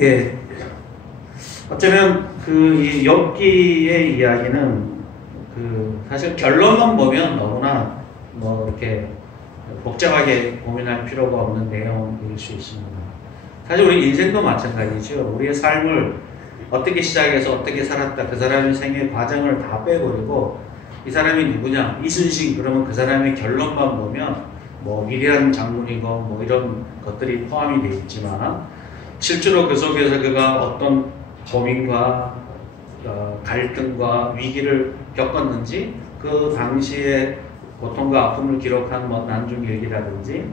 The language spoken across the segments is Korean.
예. 어쩌면 이 욥기의 이야기는 사실 결론만 보면 너무나 이렇게 복잡하게 고민할 필요가 없는 내용일 수 있습니다. 사실 우리 인생도 마찬가지죠. 우리의 삶을 어떻게 시작해서 어떻게 살았다, 그 사람의 생애 과정을 다 빼버리고 이 사람이 누구냐, 이순신 그러면 그 사람의 결론만 보면 위대한 장군이고 이런 것들이 포함이 되어 있지만 실제로 그 속에서 그가 어떤 고민과 갈등과 위기를 겪었는지, 그 당시에 고통과 아픔을 기록한 난중일기라든지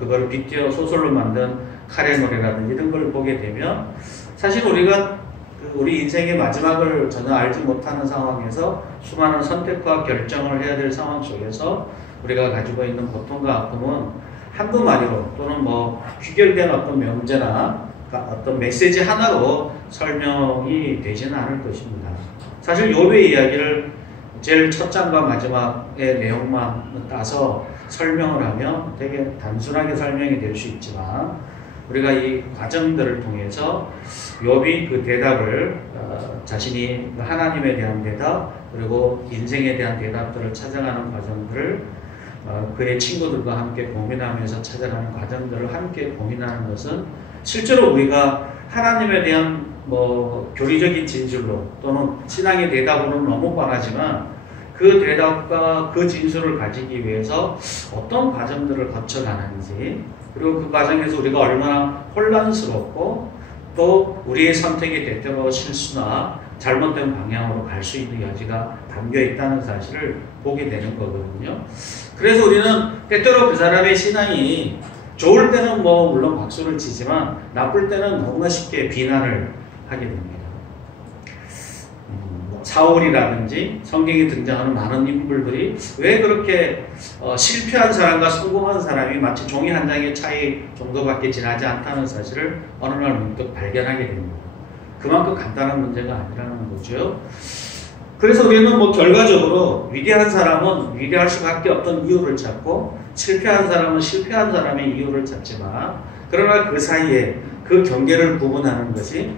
그거를 빗대어 소설로 만든 칼의 노래라든지 이런 걸 보게 되면 사실 우리가 우리 인생의 마지막을 전혀 알지 못하는 상황에서 수많은 선택과 결정을 해야 될 상황 속에서 우리가 가지고 있는 고통과 아픔은 한두 마디로 또는 귀결된 어떤 명제나 어떤 메시지 하나로 설명이 되지는 않을 것입니다. 사실 욥의 이야기를 제일 첫 장과 마지막의 내용만 따서 설명을 하면 되게 단순하게 설명이 될 수 있지만 우리가 이 과정들을 통해서 욥이 그 대답을 자신이 하나님에 대한 대답 그리고 인생에 대한 대답들을 찾아가는 과정들을 그의 친구들과 함께 고민하면서 찾아가는 과정들을 함께 고민하는 것은 실제로 우리가 하나님에 대한 교리적인 진술로 또는 신앙의 대답으로는 너무 뻔하지만 그 대답과 그 진술을 가지기 위해서 어떤 과정들을 거쳐가는지, 그리고 그 과정에서 우리가 얼마나 혼란스럽고 또 우리의 선택이 때때로 실수나 잘못된 방향으로 갈 수 있는 여지가 담겨 있다는 사실을 보게 되는 거거든요. 그래서 우리는 때때로 그 사람의 신앙이 좋을 때는 물론 박수를 치지만 나쁠 때는 너무나 쉽게 비난을 하게 됩니다. 사울이라든지 성경에 등장하는 많은 인물들이 왜 그렇게 실패한 사람과 성공한 사람이 마치 종이 한 장의 차이 정도밖에 지나지 않다는 사실을 어느 날 문득 발견하게 됩니다. 그만큼 간단한 문제가 아니라는 거죠. 그래서 우리는 결과적으로 위대한 사람은 위대할 수밖에 없던 이유를 찾고 실패한 사람은 실패한 사람의 이유를 찾지만 그러나 그 사이에 그 경계를 구분하는 것이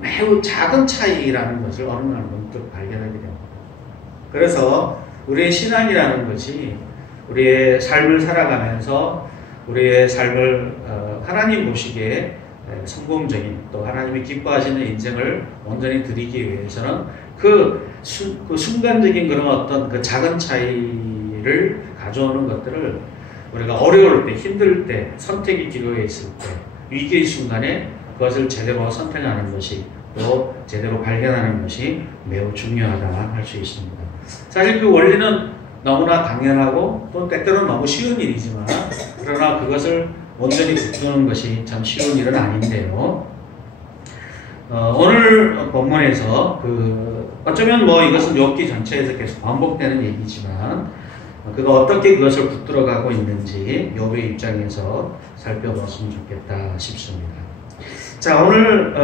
매우 작은 차이라는 것을 어느 날 문득 발견하게 됩니다. 그래서 우리의 신앙이라는 것이 우리의 삶을 살아가면서 우리의 삶을 하나님 보시기에 성공적인 또 하나님이 기뻐하시는 인생을 온전히 드리기 위해서는 그 순간적인 그런 어떤 그 작은 차이를 가져오는 것들을 우리가 어려울 때, 힘들 때, 선택의 기로에 있을 때, 위기의 순간에 그것을 제대로 선택하는 것이 또 제대로 발견하는 것이 매우 중요하다 할 수 있습니다. 사실 그 원리는 너무나 당연하고 또 때때로는 너무 쉬운 일이지만 그러나 그것을 온전히 붙드는 것이 참 쉬운 일은 아닌데요. 오늘 본문에서 어쩌면 이것은 욥기 전체에서 계속 반복되는 얘기지만 그가 어떻게 그것을 붙들어가고 있는지 욥의 입장에서 살펴봤으면 좋겠다 싶습니다. 자, 오늘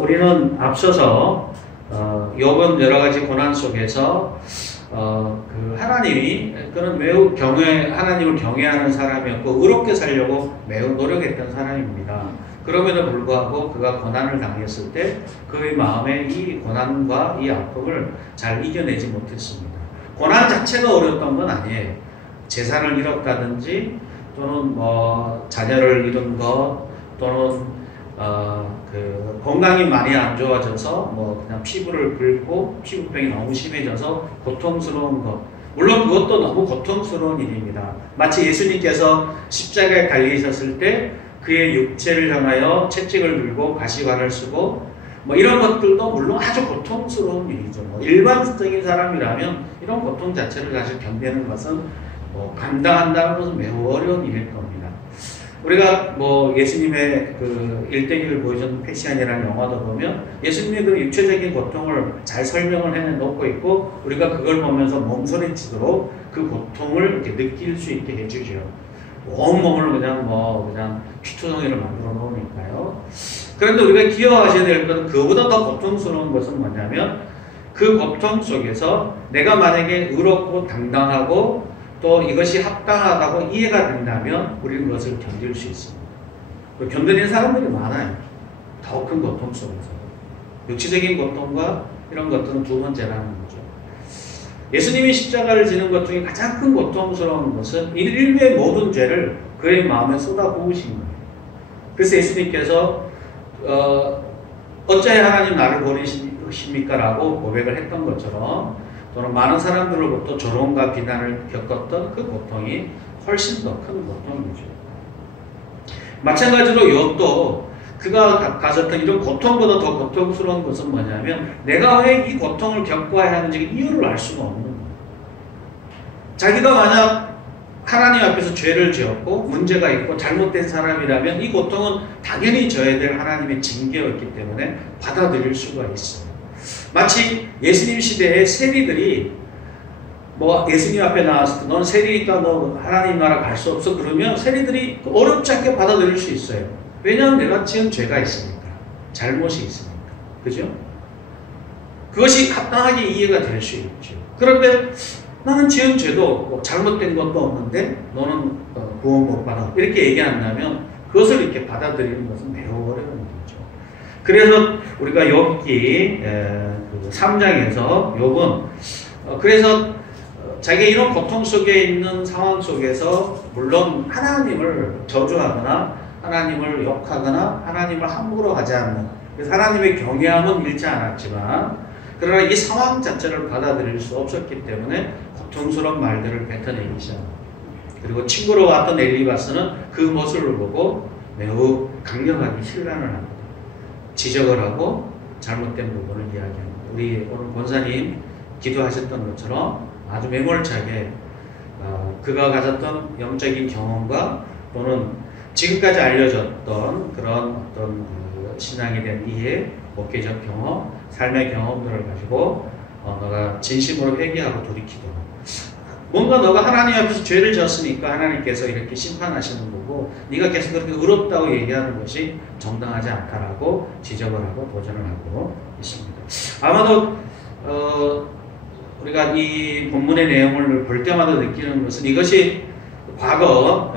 우리는 앞서서 욥은 여러 가지 고난 속에서 하나님이 그는 매우 하나님을 경외하는 사람이었고 의롭게 살려고 매우 노력했던 사람입니다. 그럼에도 불구하고 그가 고난을 당했을 때 그의 마음에 이 고난과 이 아픔을 잘 이겨내지 못했습니다. 고난 자체가 어려웠던 건 아니에요. 재산을 잃었다든지 또는 자녀를 잃은 것 또는 건강이 많이 안 좋아져서 그냥 피부를 긁고 피부병이 너무 심해져서 고통스러운 것, 물론 그것도 너무 고통스러운 일입니다. 마치 예수님께서 십자가에 달리셨을 때 그의 육체를 향하여 채찍을 들고 가시관을 쓰고 이런 것들도 물론 아주 고통스러운 일이죠. 일반적인 사람이라면 이런 고통 자체를 사실 견디는 것은 감당한다는 것은 매우 어려운 일일 겁니다. 우리가 예수님의 일대기를 보여준 패션이라는 영화도 보면 예수님의 그 육체적인 고통을 잘 설명을 해놓고 있고 우리가 그걸 보면서 몸소리치도록 그 고통을 이렇게 느낄 수 있게 해주죠. 온몸을 그냥 피투성이를 만들어 놓으니까요. 그런데 우리가 기억하셔야 될 것은 그보다 더 고통스러운 것은 뭐냐면 그 고통 속에서 내가 만약에 의롭고 당당하고 또 이것이 합당하다고 이해가 된다면 우리는 그것을 견딜 수 있습니다. 견디는 사람들이 많아요. 더 큰 고통 속에서. 육체적인 고통과 이런 것들은 두 번째라는 거죠. 예수님이 십자가를 지는 것 중에 가장 큰 고통스러운 것은 인류의 모든 죄를 그의 마음에 쏟아부으신 거예요. 그래서 예수님께서 어찌하여 하나님 나를 버리십니까? 라고 고백을 했던 것처럼 또는 많은 사람들로부터 조롱과 비난을 겪었던 그 고통이 훨씬 더 큰 고통이죠. 마찬가지로 욥도 그가 가졌던 이런 고통보다 더 고통스러운 것은 뭐냐면 내가 왜 이 고통을 겪어야 하는지 이유를 알 수가 없는 거예요. 자기가 만약 하나님 앞에서 죄를 지었고 문제가 있고 잘못된 사람이라면 이 고통은 당연히 져야 될 하나님의 징계였기 때문에 받아들일 수가 있어요. 마치 예수님 시대의 세리들이 예수님 앞에 나왔을 때 넌 세리니까 너 하나님 나라 갈 수 없어 그러면 세리들이 어렵지 않게 받아들일 수 있어요. 왜냐하면 내가 지은 죄가 있으니까. 잘못이 있으니까. 그죠? 그것이 합당하게 이해가 될 수 있죠. 그런데 나는 지은 죄도 없고 잘못된 것도 없는데 너는 구원 못 받아. 이렇게 얘기한다면 그것을 이렇게 받아들이는 것은 매우 어려운 일이죠. 그래서 우리가 욥기 3장에서 욥은 그래서 자기 이런 고통 속에 있는 상황 속에서 물론 하나님을 저주하거나 하나님을 욕하거나 하나님을 함부로 하지 않는 그래서 하나님의 경외함은 잃지 않았지만 그러나 이 상황 자체를 받아들일 수 없었기 때문에 고통스러운 말들을 뱉어내기 시작합니다. 그리고 친구로 왔던 엘리바스는 그 모습을 보고 매우 강력하게 신란을 합니다. 지적을 하고 잘못된 부분을 이야기합니다. 우리 오늘 권사님 기도하셨던 것처럼 아주 매몰차게 그가 가졌던 영적인 경험과 또는 지금까지 알려졌던 그런 어떤 신앙에 대한 이해, 목회적 경험, 삶의 경험들을 가지고 너가 진심으로 회개하고 돌이키도록 뭔가 너가 하나님 앞에서 죄를 졌으니까 하나님께서 이렇게 심판하시는 거고 네가 계속 그렇게 의롭다고 얘기하는 것이 정당하지 않다라고 지적을 하고 도전을 하고 있습니다. 아마도 우리가 이 본문의 내용을 볼 때마다 느끼는 것은 이것이 과거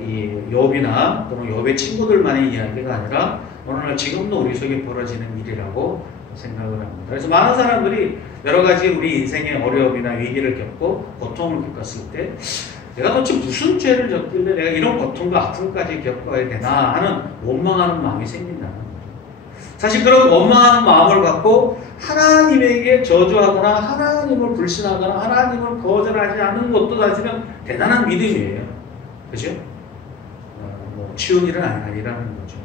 이 욥이나 또는 욥의 친구들만의 이야기가 아니라 오늘날 지금도 우리 속에 벌어지는 일이라고 생각을 합니다. 그래서 많은 사람들이 여러 가지 우리 인생의 어려움이나 위기를 겪고 고통을 겪었을 때 내가 도대체 무슨 죄를 졌길래 내가 이런 고통과 아픔까지 겪어야 되나 하는 원망하는 마음이 생긴다는 거죠. 사실 그런 원망하는 마음을 갖고 하나님에게 저주하거나 하나님을 불신하거나 하나님을 거절하지 않는 것도 사실은 대단한 믿음이에요. 그죠? 쉬운 일은 아니라는 거죠.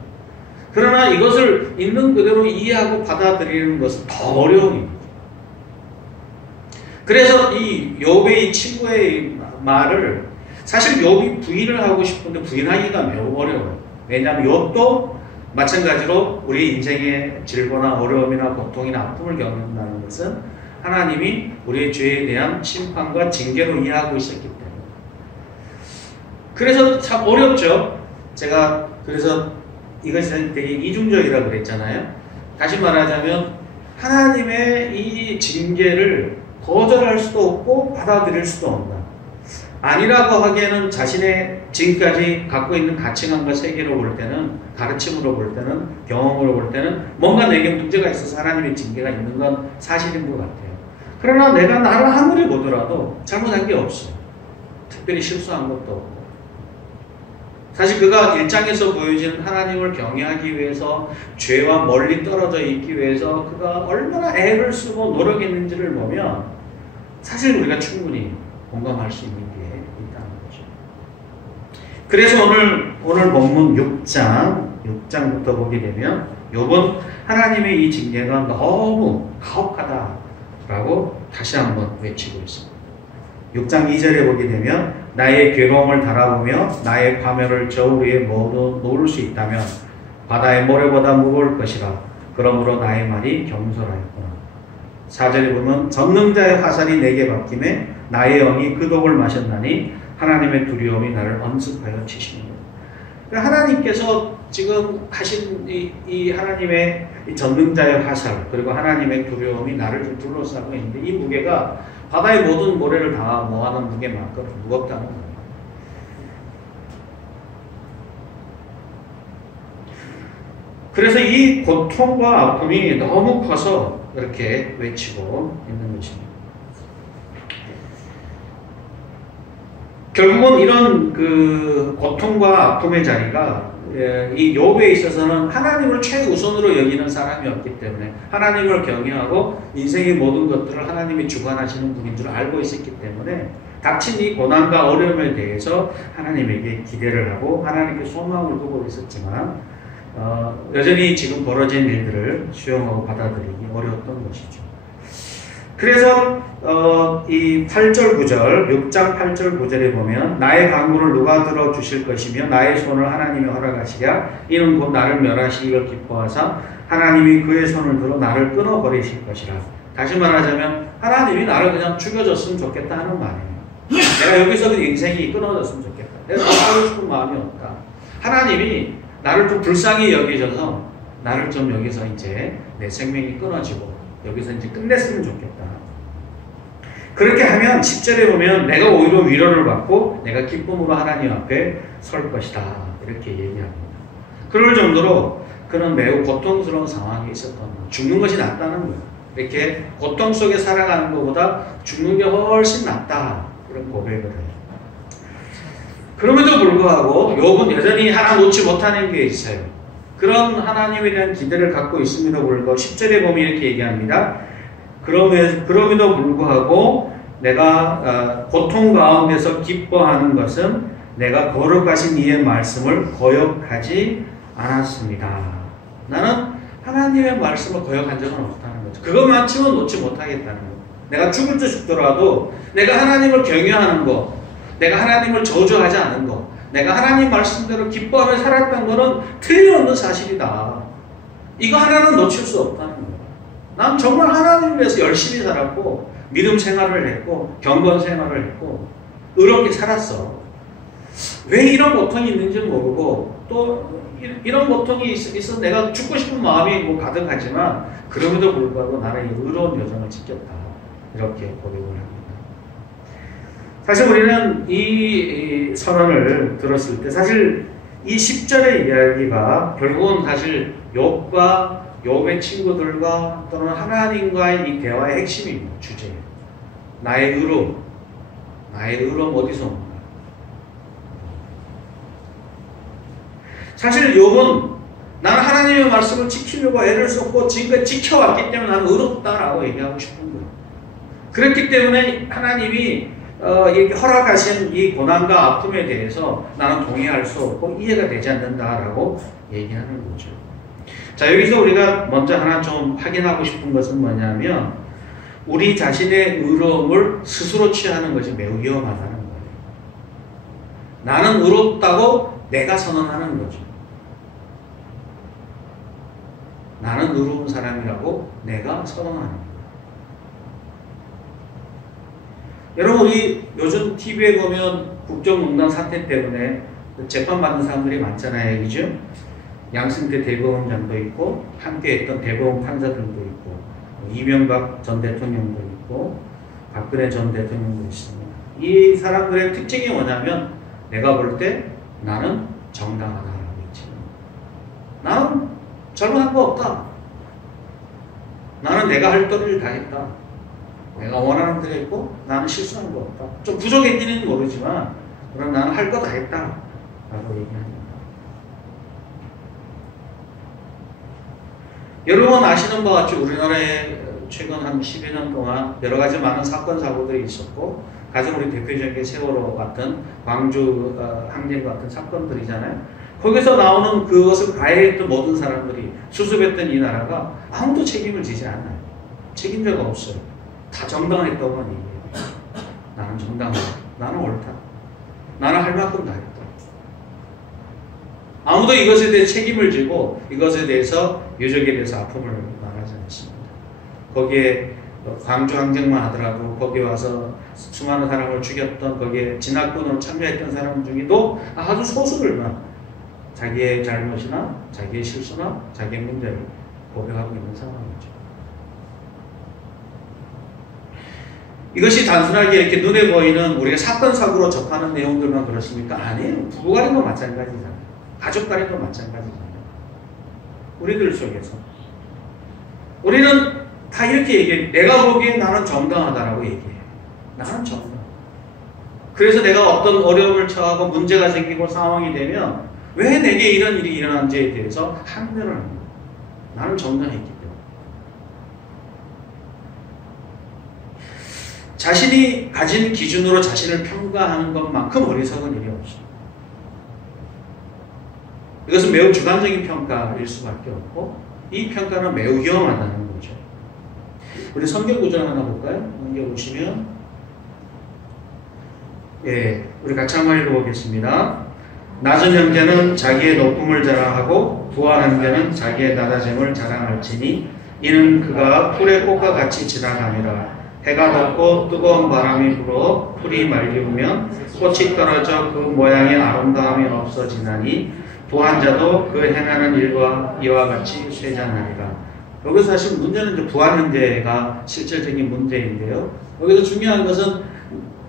그러나 이것을 있는 그대로 이해하고 받아들이는 것은 더 어려운 일이죠. 그래서 이 욥의 친구의 말을 사실 욥이 부인을 하고 싶은데 부인하기가 매우 어려워요. 왜냐하면 욥도 마찬가지로 우리 인생의 질고나 어려움이나 고통이나 아픔을 겪는다는 것은 하나님이 우리의 죄에 대한 심판과 징계로 이해하고 있었기 때문에 그래서 참 어렵죠. 제가 그래서 이것이 되게 이중적이라고 그랬잖아요. 다시 말하자면 하나님의 이 징계를 거절할 수도 없고 받아들일 수도 없다. 아니라고 하기에는 자신의 지금까지 갖고 있는 가치관과 세계로 볼 때는 가르침으로 볼 때는 경험으로 볼 때는 뭔가 내게 문제가 있어서 하나님의 징계가 있는 건 사실인 것 같아요. 그러나 내가 나를 아무리 보더라도 잘못한 게 없어요. 특별히 실수한 것도 없고 사실 그가 1장에서 보여진 하나님을 경외하기 위해서 죄와 멀리 떨어져 있기 위해서 그가 얼마나 애를 쓰고 노력했는지를 보면 사실 우리가 충분히 공감할 수 있는 게 있다는 거죠. 그래서 오늘 본문 6장부터 보게 되면 욥은 하나님의 이 징계가 너무 가혹하다라고 다시 한번 외치고 있습니다. 6장 2절에 보게 되면 나의 괴로움을 달아보며 나의 과멸을 저울 위에 모두 놓을 수 있다면 바다의 모래보다 무거울 것이라. 그러므로 나의 말이 경솔하였구나. 4절에 보면 전능자의 화살이 내게 박힘에 나의 영이 그 독을 마셨나니 하나님의 두려움이 나를 엄습하여 치시는 것. 하나님께서 지금 하신 이 하나님의 이 전능자의 화살 그리고 하나님의 두려움이 나를 좀 둘러싸고 있는데 이 무게가 바다의 모든 모래를 다 모아놓은 무게만큼 무겁다는 거예요. 그래서 이 고통과 아픔이 너무 커서 이렇게 외치고 있는 것입니다. 결국은 이런 그 고통과 아픔의 자리가 이 욥에 있어서는 하나님을 최우선으로 여기는 사람이었기 때문에 하나님을 경외하고 인생의 모든 것들을 하나님이 주관하시는 분인 줄 알고 있었기 때문에 닥친 이 고난과 어려움에 대해서 하나님에게 기대를 하고 하나님께 소망을 두고 있었지만 여전히 지금 벌어진 일들을 수용하고 받아들이기 어려웠던 것이죠. 그래서 이 8절 9절 6장 8절 9절에 보면 나의 간구를 누가 들어주실 것이며 나의 손을 하나님이 허락하시랴 이는 곧 나를 멸하시기를 기뻐하사 하나님이 그의 손을 들어 나를 끊어버리실 것이라. 다시 말하자면 하나님이 나를 그냥 죽여줬으면 좋겠다 하는 말이에요. 내가 여기서 인생이 끊어졌으면 좋겠다. 내가 더 살고 싶은 마음이 없다. 하나님이 나를 좀 불쌍히 여기셔서 나를 좀 여기서 이제 내 생명이 끊어지고 여기서 이제 끝냈으면 좋겠다. 그렇게 하면 10절에 보면 내가 오히려 위로를 받고 내가 기쁨으로 하나님 앞에 설 것이다. 이렇게 얘기합니다. 그럴 정도로 그는 매우 고통스러운 상황에 있었던 거예요. 죽는 것이 낫다는 거예요. 이렇게 고통 속에 살아가는 것보다 죽는 게 훨씬 낫다. 그런 고백을 해요. 그럼에도 불구하고 욥은 여전히 하나 놓지 못하는 게 있어요. 그런 하나님에 대한 기대를 갖고 있음에도 불구하고 10절에 보면 이렇게 얘기합니다. 그럼에도 불구하고 내가 고통 가운데서 기뻐하는 것은 내가 거룩하신 이의 말씀을 거역하지 않았습니다. 나는 하나님의 말씀을 거역한 적은 없다는 거죠. 그것만치면 놓지 못하겠다는 거예요. 내가 죽을 때 죽더라도 내가 하나님을 경외하는 것, 내가 하나님을 저주하지 않은 것, 내가 하나님 말씀대로 기뻐하며 살았던 것은 틀림없는 사실이다. 이거 하나는 놓칠 수 없다는 거예요. 난 정말 하나님을 위해서 열심히 살았고 믿음 생활을 했고 경건 생활을 했고 의롭게 살았어. 왜 이런 고통이 있는지 모르고 또 이런 고통이 있어 내가 죽고 싶은 마음이 뭐 가득하지만 그럼에도 불구하고 나는 이 의로운 여정을 지켰다. 이렇게 고백을 합니다. 사실 우리는 이 선언을 들었을 때 사실 이 10절의 이야기가 결국은 사실 욥과 욥의 친구들과 또는 하나님과의 이 대화의 핵심입니다. 주제예요. 나의 의로움. 나의 의로움 어디서 온가? 사실 욥은 나는 하나님의 말씀을 지키려고 애를 썼고 지금까지 지켜왔기 때문에 나는 의롭다라고 얘기하고 싶은 거예요. 그렇기 때문에 하나님이 이렇게 허락하신 이 고난과 아픔에 대해서 나는 동의할 수 없고 이해가 되지 않는다라고 얘기하는 거죠. 자, 여기서 우리가 먼저 하나 좀 확인하고 싶은 것은 뭐냐면 우리 자신의 의로움을 스스로 취하는 것이 매우 위험하다는 거예요. 나는 의롭다고 내가 선언하는 거죠. 나는 의로운 사람이라고 내가 선언하는 거예요. 여러분, 우리 요즘 TV에 보면 국정농단 사태 때문에 재판받는 사람들이 많잖아요. 그죠? 양승태 대법원장도 있고 함께 했던 대법원 판사들도 있고 이명박 전 대통령도 있고 박근혜 전 대통령도 있습니다. 이 사람들의 특징이 뭐냐면 내가 볼 때 나는 정당하다라고 했지. 나는 잘못한 거 없다. 나는 내가 할 도리를 다 했다. 내가 원하는 대로 했고 나는 실수한 거 없다. 좀 부족했는지는 모르지만 그럼 나는 할 거 다 했다 라고 얘기합니다. 여러분 아시는 바와 같이 우리나라에 최근 한 10여 년 동안 여러 가지 많은 사건 사고들이 있었고 가장 우리 대표적인 세월호 같은 광주 항쟁 같은 사건들이잖아요. 거기서 나오는 그것을 가해했던 모든 사람들이 수습했던 이 나라가 아무도 책임을 지지 않아요. 책임자가 없어요. 다 정당했다고만 얘기해요. 나는 정당하다. 나는 옳다. 나는 할 만큼 다 했다. 아무도 이것에 대해 책임을 지고 이것에 대해서 유족에 대해서 아픔을 말하지 않습니다. 거기에 광주 항쟁만 하더라도 거기 와서 수많은 사람을 죽였던 거기에 진압군으로 참여했던 사람 중에도 아주 소수들만 자기의 잘못이나 자기의 실수나 자기의 문제를 고백하고 있는 상황이죠. 이것이 단순하게 이렇게 눈에 보이는 우리가 사건 사고로 접하는 내용들만 그렇습니까? 아니에요. 부부간에도 마찬가지잖아요. 가족 간에도 마찬가지잖아요. 우리들 속에서. 우리는 다 이렇게 얘기해. 내가 보기에 나는 정당하다라고 얘기해. 나는 정당. 그래서 내가 어떤 어려움을 처하고 문제가 생기고 상황이 되면 왜 내게 이런 일이 일어난지에 대해서 항변을 합니다. 나는 정당했기 때문에. 자신이 가진 기준으로 자신을 평가하는 것만큼 어리석은 일이 없어요. 이것은 매우 주관적인 평가일 수밖에 없고 이 평가는 매우 위험하다는 거죠. 우리 성경 구절 하나 볼까요? 넘겨보시면 우리 같이 한번 읽어보겠습니다. 낮은 형제는 자기의 높음을 자랑하고 부한 형제는 자기의 낮아짐을 자랑할지니 이는 그가 풀의 꽃과 같이 지나가니라. 해가 덥고 뜨거운 바람이 불어 풀이 말리우면 꽃이 떨어져 그 모양의 아름다움이 없어지나니 부한 자도 그 행하는 일과 이와 같이 쇠잔하리라. 여기서 사실 문제는 이제 부한 형제가 실질적인 문제인데요. 여기서 중요한 것은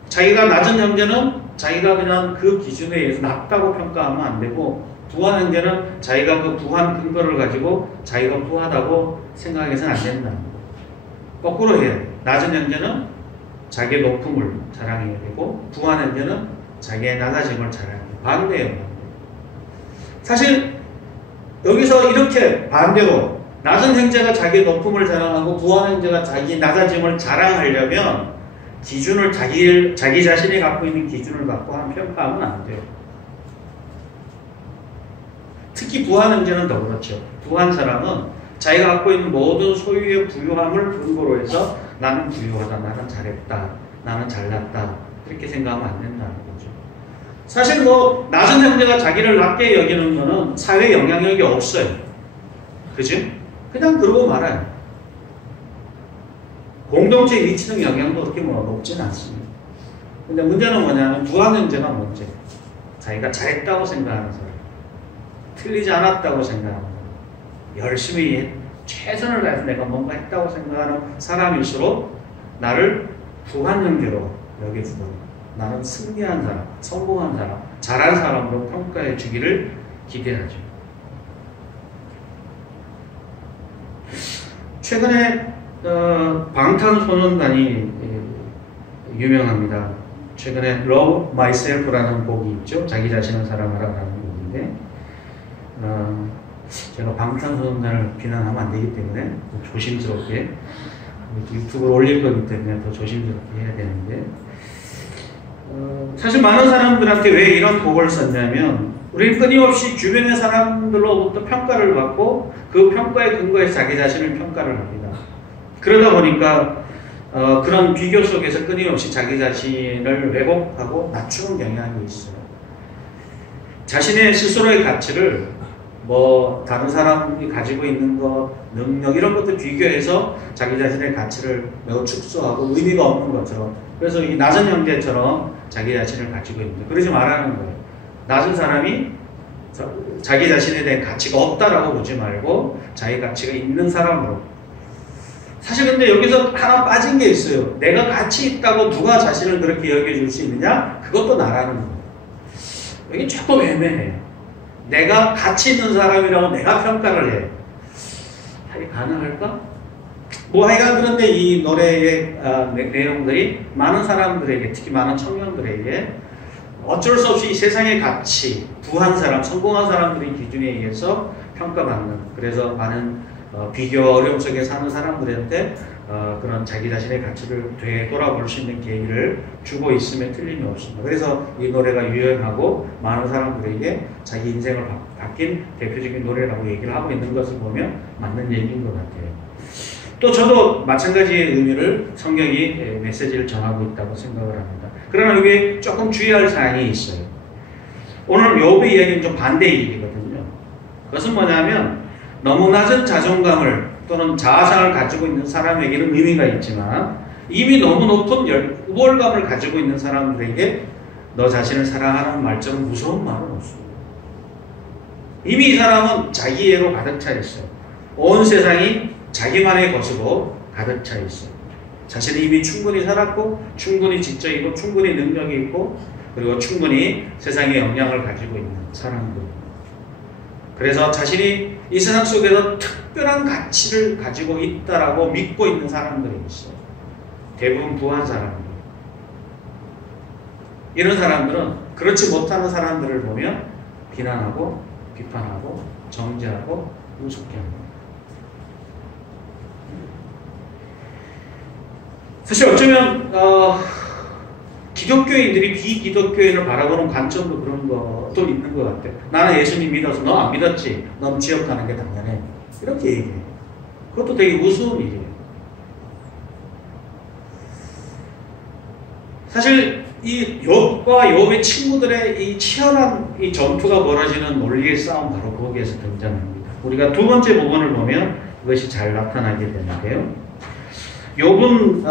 자기가 낮은 형제는 자기가 그냥 그 기준에 의해서 낮다고 평가하면 안 되고 부한 형제는 자기가 그 부한 근거를 가지고 자기가 부하다고 생각해서는 안 된다는 거예요. 거꾸로 해야 돼요. 낮은 형제는 자기의 높음을 자랑해야 되고 부한 형제는 자기의 낮아짐을 자랑해야 돼요. 반대예요. 사실 여기서 이렇게 반대로 낮은 형제가 자기의 높음을 자랑하고 부한 형제가 자기 낮아짐을 자랑하려면 기준을 자기 자신이 갖고 있는 기준을 갖고 평가하면 안 돼요. 특히 부한 형제는 더 그렇죠. 부한 사람은 자기가 갖고 있는 모든 소유의 부유함을 근거로 해서 나는 부유하다, 나는 잘했다, 나는 잘났다 그렇게 생각하면 안 된다는 거죠. 사실 낮은 형제가 자기를 낮게 여기는 거는 사회 영향력이 없어요. 그죠? 그냥 그러고 말아요. 공동체에 미치는 영향도 그렇게 높지는 않습니다. 근데 문제는 뭐냐면 부한 형제가 문제. 자기가 잘했다고 생각하는 사람, 틀리지 않았다고 생각하는 사람, 열심히 최선을 다해서 내가 뭔가 했다고 생각하는 사람일수록 나를 부한 형제로 여겨주고 나는 승리한 사람, 성공한 사람, 잘한 사람으로 평가해 주기를 기대하죠. 최근에 방탄소년단이 유명합니다. 최근에 Love Myself라는 곡이 있죠. 자기 자신을 사랑하라라는 곡인데 제가 방탄소년단을 비난하면 안 되기 때문에 조심스럽게 유튜브에 올릴 거기 때문에 더 조심스럽게 해야 되는데 사실 많은 사람들한테 왜 이런 곡을 썼냐면 우리는 끊임없이 주변의 사람들로부터 평가를 받고 그 평가에 근거해서 자기 자신을 평가를 합니다. 그러다 보니까 그런 비교 속에서 끊임없이 자기 자신을 왜곡하고 낮추는 경향이 있어요. 자신의 스스로의 가치를 다른 사람이 가지고 있는 것, 능력 이런 것들 비교해서 자기 자신의 가치를 매우 축소하고 의미가 없는 것처럼 그래서 이 낮은 형제처럼 자기 자신을 가지고 있는 거예요. 그러지 말라는 거예요. 낮은 사람이 자기 자신에 대한 가치가 없다라고 보지 말고 자기 가치가 있는 사람으로. 사실 근데 여기서 하나 빠진 게 있어요. 내가 가치 있다고 누가 자신을 그렇게 여겨줄 수 있느냐? 그것도 나라는 거예요. 여기 조금 애매해요. 내가 가치 있는 사람이라고 내가 평가를 해. 이게 가능할까? 하여간 그런데 이 노래의 내용들이 많은 사람들에게, 특히 많은 청년들에게 어쩔 수 없이 이 세상의 가치, 부한 사람, 성공한 사람들의 기준에 의해서 평가받는, 그래서 많은 비교와 어려움 속에 사는 사람들한테 그런 자기 자신의 가치를 되돌아볼 수 있는 계기를 주고 있음에 틀림이 없습니다. 그래서 이 노래가 유행하고 많은 사람들에게 자기 인생을 바뀐 대표적인 노래라고 얘기를 하고 있는 것을 보면 맞는 얘기인 것 같아요. 또 저도 마찬가지의 의미를 성경이 메시지를 전하고 있다고 생각을 합니다. 그러나 여기에 조금 주의할 사항이 있어요. 오늘 욥의 이야기는 좀 반대 얘기거든요. 그것은 뭐냐면 너무 낮은 자존감을 또는 자아상을 가지고 있는 사람에게는 의미가 있지만 이미 너무 높은 우월감을 가지고 있는 사람들에게 너 자신을 사랑하는 말처럼 무서운 말은 없습니다. 이미 이 사람은 자기애로 가득 차 있어요. 온 세상이 자기만의 것으로 가득 차 있어요. 자신이 이미 충분히 살았고 충분히 지적이고 충분히 능력이 있고 그리고 충분히 세상에 영향을 가지고 있는 사람들. 그래서 자신이 이 세상 속에서 특별한 가치를 가지고 있다라고 믿고 있는 사람들이 있어요. 대부분 부한 사람들. 이런 사람들은 그렇지 못하는 사람들을 보면 비난하고 비판하고 정죄하고 우습게 합니다. 사실 어쩌면 기독교인들이 비기독교인을 바라보는 관점도 그런 것도 있는 것 같아요. 나는 예수님 믿어서 너 안 믿었지? 넌 지옥 가는 게 당연해. 이렇게 얘기해요. 그것도 되게 우스운 일이에요. 사실 이 욥과 욥의 친구들의 이 치열한 이 전투가 벌어지는 논리의 싸움 바로 거기에서 등장합니다. 우리가 두 번째 부분을 보면 그것이 잘 나타나게 되는데요. 욥은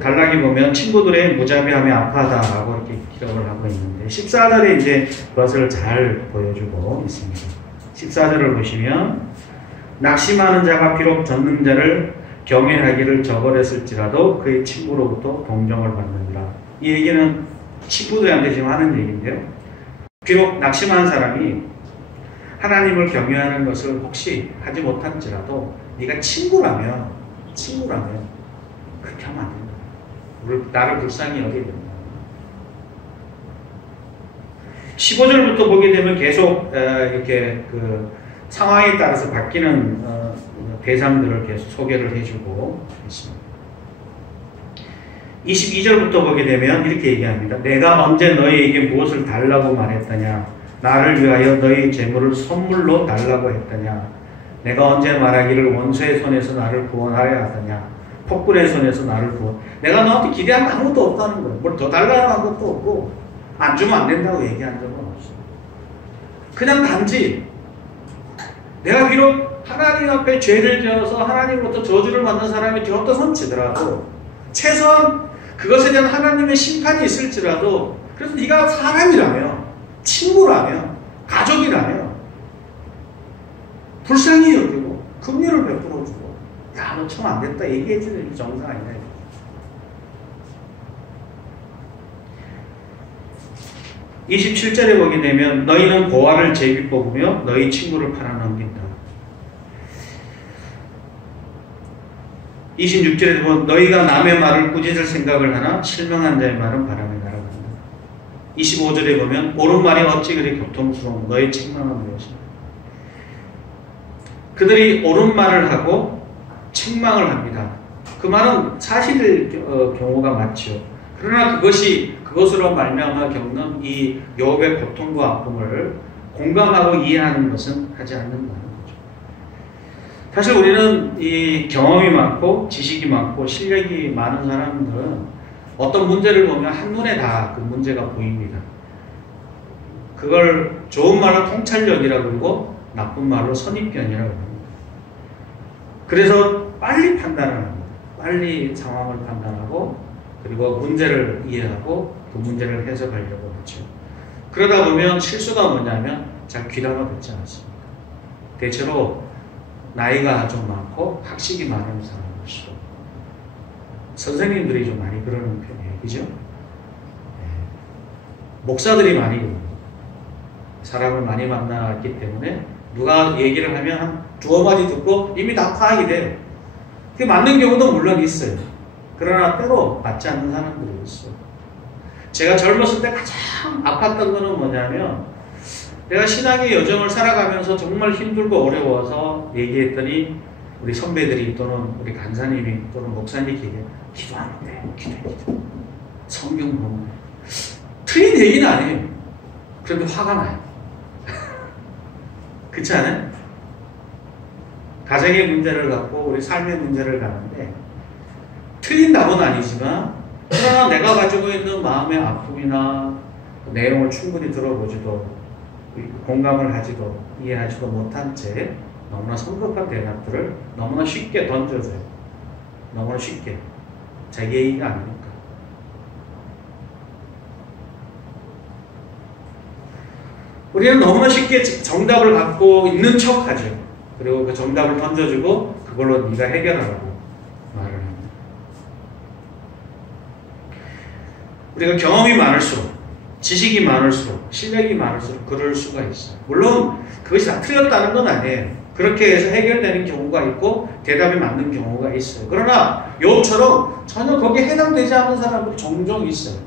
단락에 보면 친구들의 무자비함에 아파하다라고 이렇게 기록을 하고 있는데 14절에 이제 그것을 잘 보여주고 있습니다. 14절을 보시면 낙심하는 자가 비록 젖는 자를 경외하기를 저버렸을지라도 그의 친구로부터 동정을 받느니라. 이 얘기는 친구들한테 지금 하는 얘기인데요. 비록 낙심한 사람이 하나님을 경외하는 것을 혹시 하지 못할지라도 네가 친구라면 그렇게 하면 안 된다. 나를 불쌍히 여기게 된다. 15절부터 보게 되면 계속 이렇게 그 상황에 따라서 바뀌는 대상들을 계속 소개를 해주고 있습니다. 22절부터 보게 되면 이렇게 얘기합니다. 내가 언제 너희에게 무엇을 달라고 말했더냐? 나를 위하여 너희 재물을 선물로 달라고 했더냐? 내가 언제 말하기를 원수의 손에서 나를 구원하려 하더냐? 폭군의 손에서 나를 구원. 내가 너한테 기대한 아무것도 없다는 거예요. 뭘 더 달라고 한 것도 없고 안 주면 안 된다고 얘기한 적은 없어요. 그냥 단지 내가 비록 하나님 앞에 죄를 지어서 하나님으로부터 저주를 받는 사람이 되었다 손치더라도 최소한 그것에 대한 하나님의 심판이 있을지라도 그래서 네가 사람이라며 친구라며 가족이라며 불쌍히 여기고 긍휼을 베풀어주고 야 너 참 안 됐다 얘기해주는 게 정상 아니냐. 27절에 보게 되면 너희는 고아를 제비 뽑으며 너희 친구를 팔아넘긴다. 26절에 보면 너희가 남의 말을 꾸짖을 생각을 하나 실명한 자의 말은 바람에 날아간다. 25절에 보면 옳은 말이 어찌 그리 교통스러운 너의 책망은 무엇이냐. 그들이 옳은 말을 하고 책망을 합니다. 그 말은 사실일 경우가 많죠. 그러나 그것으로 말미암아 겪는 이 욥의 고통과 아픔을 공감하고 이해하는 것은 하지 않는다는 거죠. 사실 우리는 이 경험이 많고 지식이 많고 실력이 많은 사람들은 어떤 문제를 보면 한눈에 다 그 문제가 보입니다. 그걸 좋은 말로 통찰력이라고 그러고 나쁜 말로 선입견이라고 합니다. 그래서 빨리 판단을 합니다. 빨리 상황을 판단하고 그리고 문제를 이해하고 그 문제를 해석하려고 하죠. 그러다 보면 실수가 뭐냐면 잘 귀담아 듣지 않습니다. 대체로 나이가 좀 많고 학식이 많은 사람일수록 선생님들이 좀 많이 그러는 편이에요. 그죠? 네. 목사들이 많이 그러고 사람을 많이 만났기 때문에 누가 얘기를 하면 한 두어 마디 듣고 이미 다 파악이 돼요. 그게 맞는 경우도 물론 있어요. 그러나 때로 맞지 않는 사람들이 있어요. 제가 젊었을 때 가장 아팠던 거는 뭐냐면 내가 신앙의 여정을 살아가면서 정말 힘들고 어려워서 얘기했더니 우리 선배들이 또는 우리 간사님이 또는 목사님이 기도하는데 기도해. 성경 보면 틀린 얘기는 아니에요. 그런데 화가 나요. 그렇지 않아요? 가정의 문제를 갖고 우리 삶의 문제를 가는데 틀린 답은 아니지만 그러나 내가 가지고 있는 마음의 아픔이나 내용을 충분히 들어보지도 공감을 하지도 이해하지도 못한 채 너무나 성급한 대답들을 너무나 쉽게 던져줘요. 너무나 쉽게. 자기 얘기가 아니니까. 우리는 너무나 쉽게 정답을 갖고 있는 척 하죠. 그리고 그 정답을 던져주고 그걸로 네가 해결하라고 말을 합니다. 우리가 경험이 많을수록 지식이 많을수록, 실력이 많을수록 그럴 수가 있어요. 물론 그것이 다 틀렸다는 건 아니에요. 그렇게 해서 해결되는 경우가 있고 대답이 맞는 경우가 있어요. 그러나 욥처럼 전혀 거기에 해당되지 않는 사람들이 종종 있어요.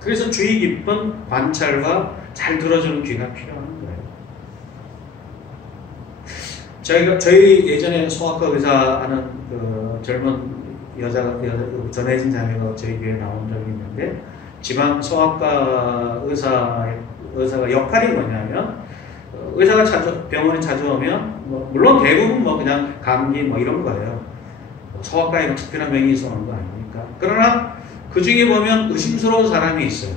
그래서 주의 깊은 관찰과 잘 들어주는 귀가 필요한 거예요. 저희 예전에 소아과 의사 하는 그 젊은 전혜진 자매가 저희 교회에 나온 적이 있는데, 지방 소아과 의사가 역할이 뭐냐면, 의사가 병원에 자주 오면, 물론 대부분 그냥 감기 이런 거예요. 소아과에 특별한 병이 있어 오는 거 아닙니까? 그러나 그 중에 보면 의심스러운 사람이 있어요.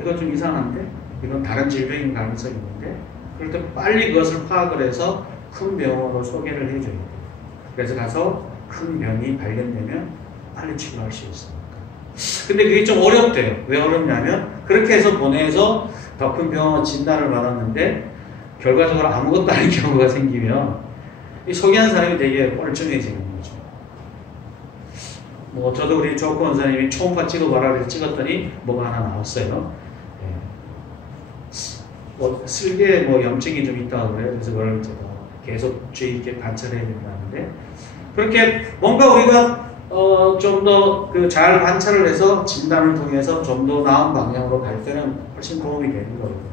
이거 좀 이상한데? 이건 다른 질병인 가능성이 있는데? 그럴 때 빨리 그것을 파악을 해서 큰 병원으로 소개를 해줘야 돼요. 그래서 가서 큰 병이 발견되면 빨리 치료할 수 있으니까. 근데 그게 좀 어렵대요. 왜 어렵냐면, 그렇게 해서 보내서 더 큰 병원 진단을 받았는데 결과적으로 아무것도 아닌 경우가 생기면 이 소개한 사람이 되게 뻘쭘해지는 거죠. 저도 우리 조학구 원사님이 초음파 찍어봐라 그래서 찍었더니 뭐가 하나 나왔어요. 슬개 염증이 좀 있다고 그래요. 그래서 그걸 제가 계속 주의 깊게 관찰해야 된다는데, 그렇게 뭔가 우리가 좀 더 잘 관찰을 해서 진단을 통해서 좀 더 나은 방향으로 갈 때는 훨씬 도움이 되는 거거든요.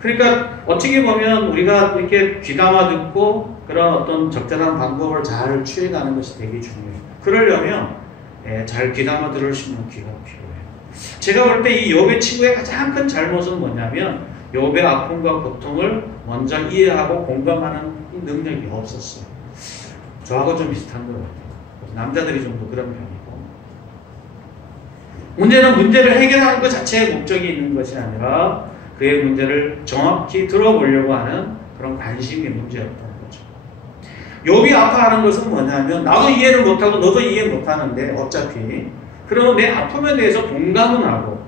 그러니까 어떻게 보면 우리가 이렇게 귀담아 듣고 그런 어떤 적절한 방법을 잘 취해가는 것이 되게 중요해요. 그러려면 잘 귀담아 들을 수 있는 귀가 필요해요. 제가 볼 때 이 욥의 친구의 가장 큰 잘못은 뭐냐면, 욥의 아픔과 고통을 먼저 이해하고 공감하는 능력이 없었어요. 저하고 좀 비슷한 것 같아요. 남자들이 좀 더 그런 편이고. 문제는 문제를 해결하는 것 자체의 목적이 있는 것이 아니라 그의 문제를 정확히 들어보려고 하는 그런 관심이 문제였다는 거죠. 욥이 아파하는 것은 뭐냐면, 나도 이해를 못하고 너도 이해 못하는데 어차피 그러면 내 아픔에 대해서 동감은 하고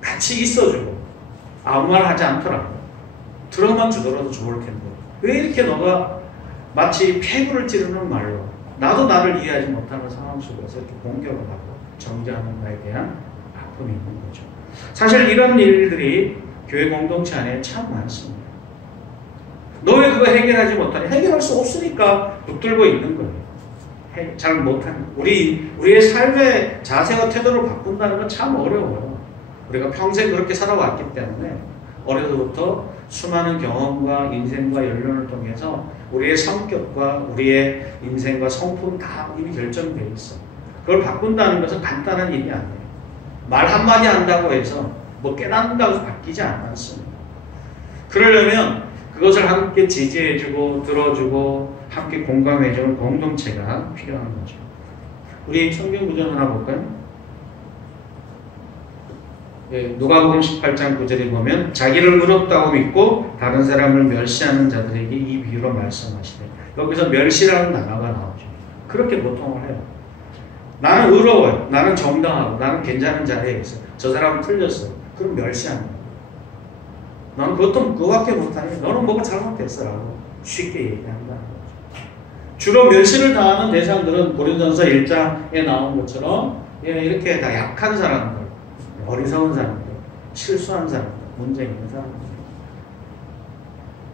같이 있어주고 아무 말 하지 않더라고. 들어만 주더라도 좋을 텐데 왜 이렇게 너가 마치 폐부를 찌르는 말로 나도 나를 이해하지 못하는 상황 속에서 이렇게 공격을 하고 정죄하는 것에 대한 아픔이 있는 거죠. 사실 이런 일들이 교회 공동체 안에 참 많습니다. 너 왜 그거 해결하지 못하니? 해결할 수 없으니까 붙들고 있는 거예요. 잘 못하는. 우리의 삶의 자세와 태도를 바꾼다는 건 참 어려워요. 우리가 평생 그렇게 살아왔기 때문에 어려서부터 수많은 경험과 인생과 연륜을 통해서 우리의 성격과 우리의 인생과 성품 다 이미 결정되어 있어. 그걸 바꾼다는 것은 간단한 일이 아니에요. 말 한마디 한다고 해서 깨닫는다고 해서 바뀌지 않았습니다. 그러려면 그것을 함께 지지해주고 들어주고 함께 공감해주는 공동체가 필요한 거죠. 우리 성경 구절 하나 볼까요? 누가복음 18장 9절에 보면 자기를 의롭다고 믿고 다른 사람을 멸시하는 자들에게 이 비유로 말씀하시되, 여기서 멸시라는 단어가 나오죠. 그렇게 보통을 해요. 나는 의로워요. 나는 정당하고 나는 괜찮은 자리에 있어요. 저 사람은 틀렸어요. 그럼 멸시하는 거예요. 너는 그것밖에 못하니 너는 뭐가 잘못됐어라고 쉽게 얘기한다는 거죠. 주로 멸시를 당하는 대상들은 고린도전서 1장에 나온 것처럼 이렇게 다 약한 사람들, 어리석은 사람들, 실수한 사람들, 문제 있는 사람들.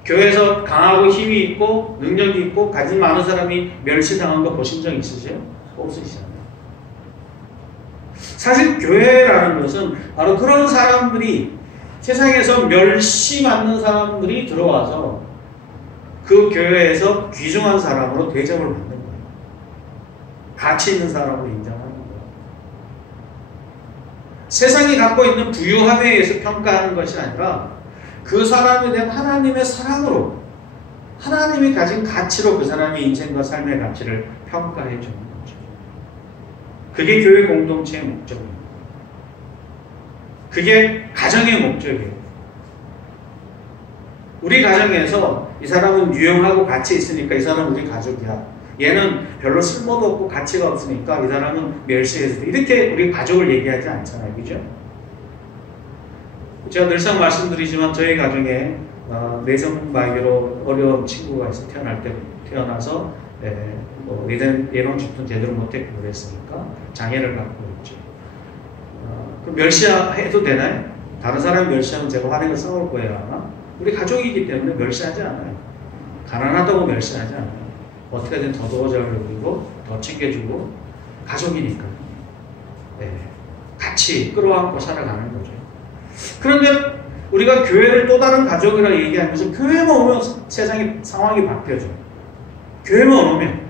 교회에서 강하고 힘이 있고 능력이 있고 가진 많은 사람이 멸시당한 거 보신 적 있으세요? 없으시잖아요. 사실 교회라는 것은 바로 그런 사람들이, 세상에서 멸시받는 사람들이 들어와서 그 교회에서 귀중한 사람으로 대접을 받는 거예요. 가치 있는 사람으로 인정하는 거예요. 세상이 갖고 있는 부유함에 의해서 평가하는 것이 아니라 그 사람에 대한 하나님의 사랑으로, 하나님이 가진 가치로 그 사람의 인생과 삶의 가치를 평가해 주는 거죠. 그게 교회 공동체의 목적입니다. 그게 가정의 목적이에요. 우리 가정에서 이 사람은 유용하고 가치 있으니까 이 사람은 우리 가족이야. 얘는 별로 쓸모도 없고 가치가 없으니까 이 사람은 멸시해서, 이렇게 우리 가족을 얘기하지 않잖아요. 그죠? 제가 늘상 말씀드리지만 저희 가정에 내성마비로 어려운 친구가 있어. 태어나서 예론 집중 제대로 못했고 그랬으니까 장애를 갖고 있죠. 그럼 멸시해도 되나요? 다른 사람이 멸시하면 제가 화내고 싸울 거예요, 아마. 우리 가족이기 때문에 멸시하지 않아요. 가난하다고 멸시하지 않아요. 어떻게든 더 도와줘야 그리고 더 챙겨주고 가족이니까. 네. 같이 끌어안고 살아가는 거죠. 그런데 우리가 교회를 또 다른 가족이라 얘기하면서 교회만 오면 세상의 상황이 바뀌어져요. 교회만 오면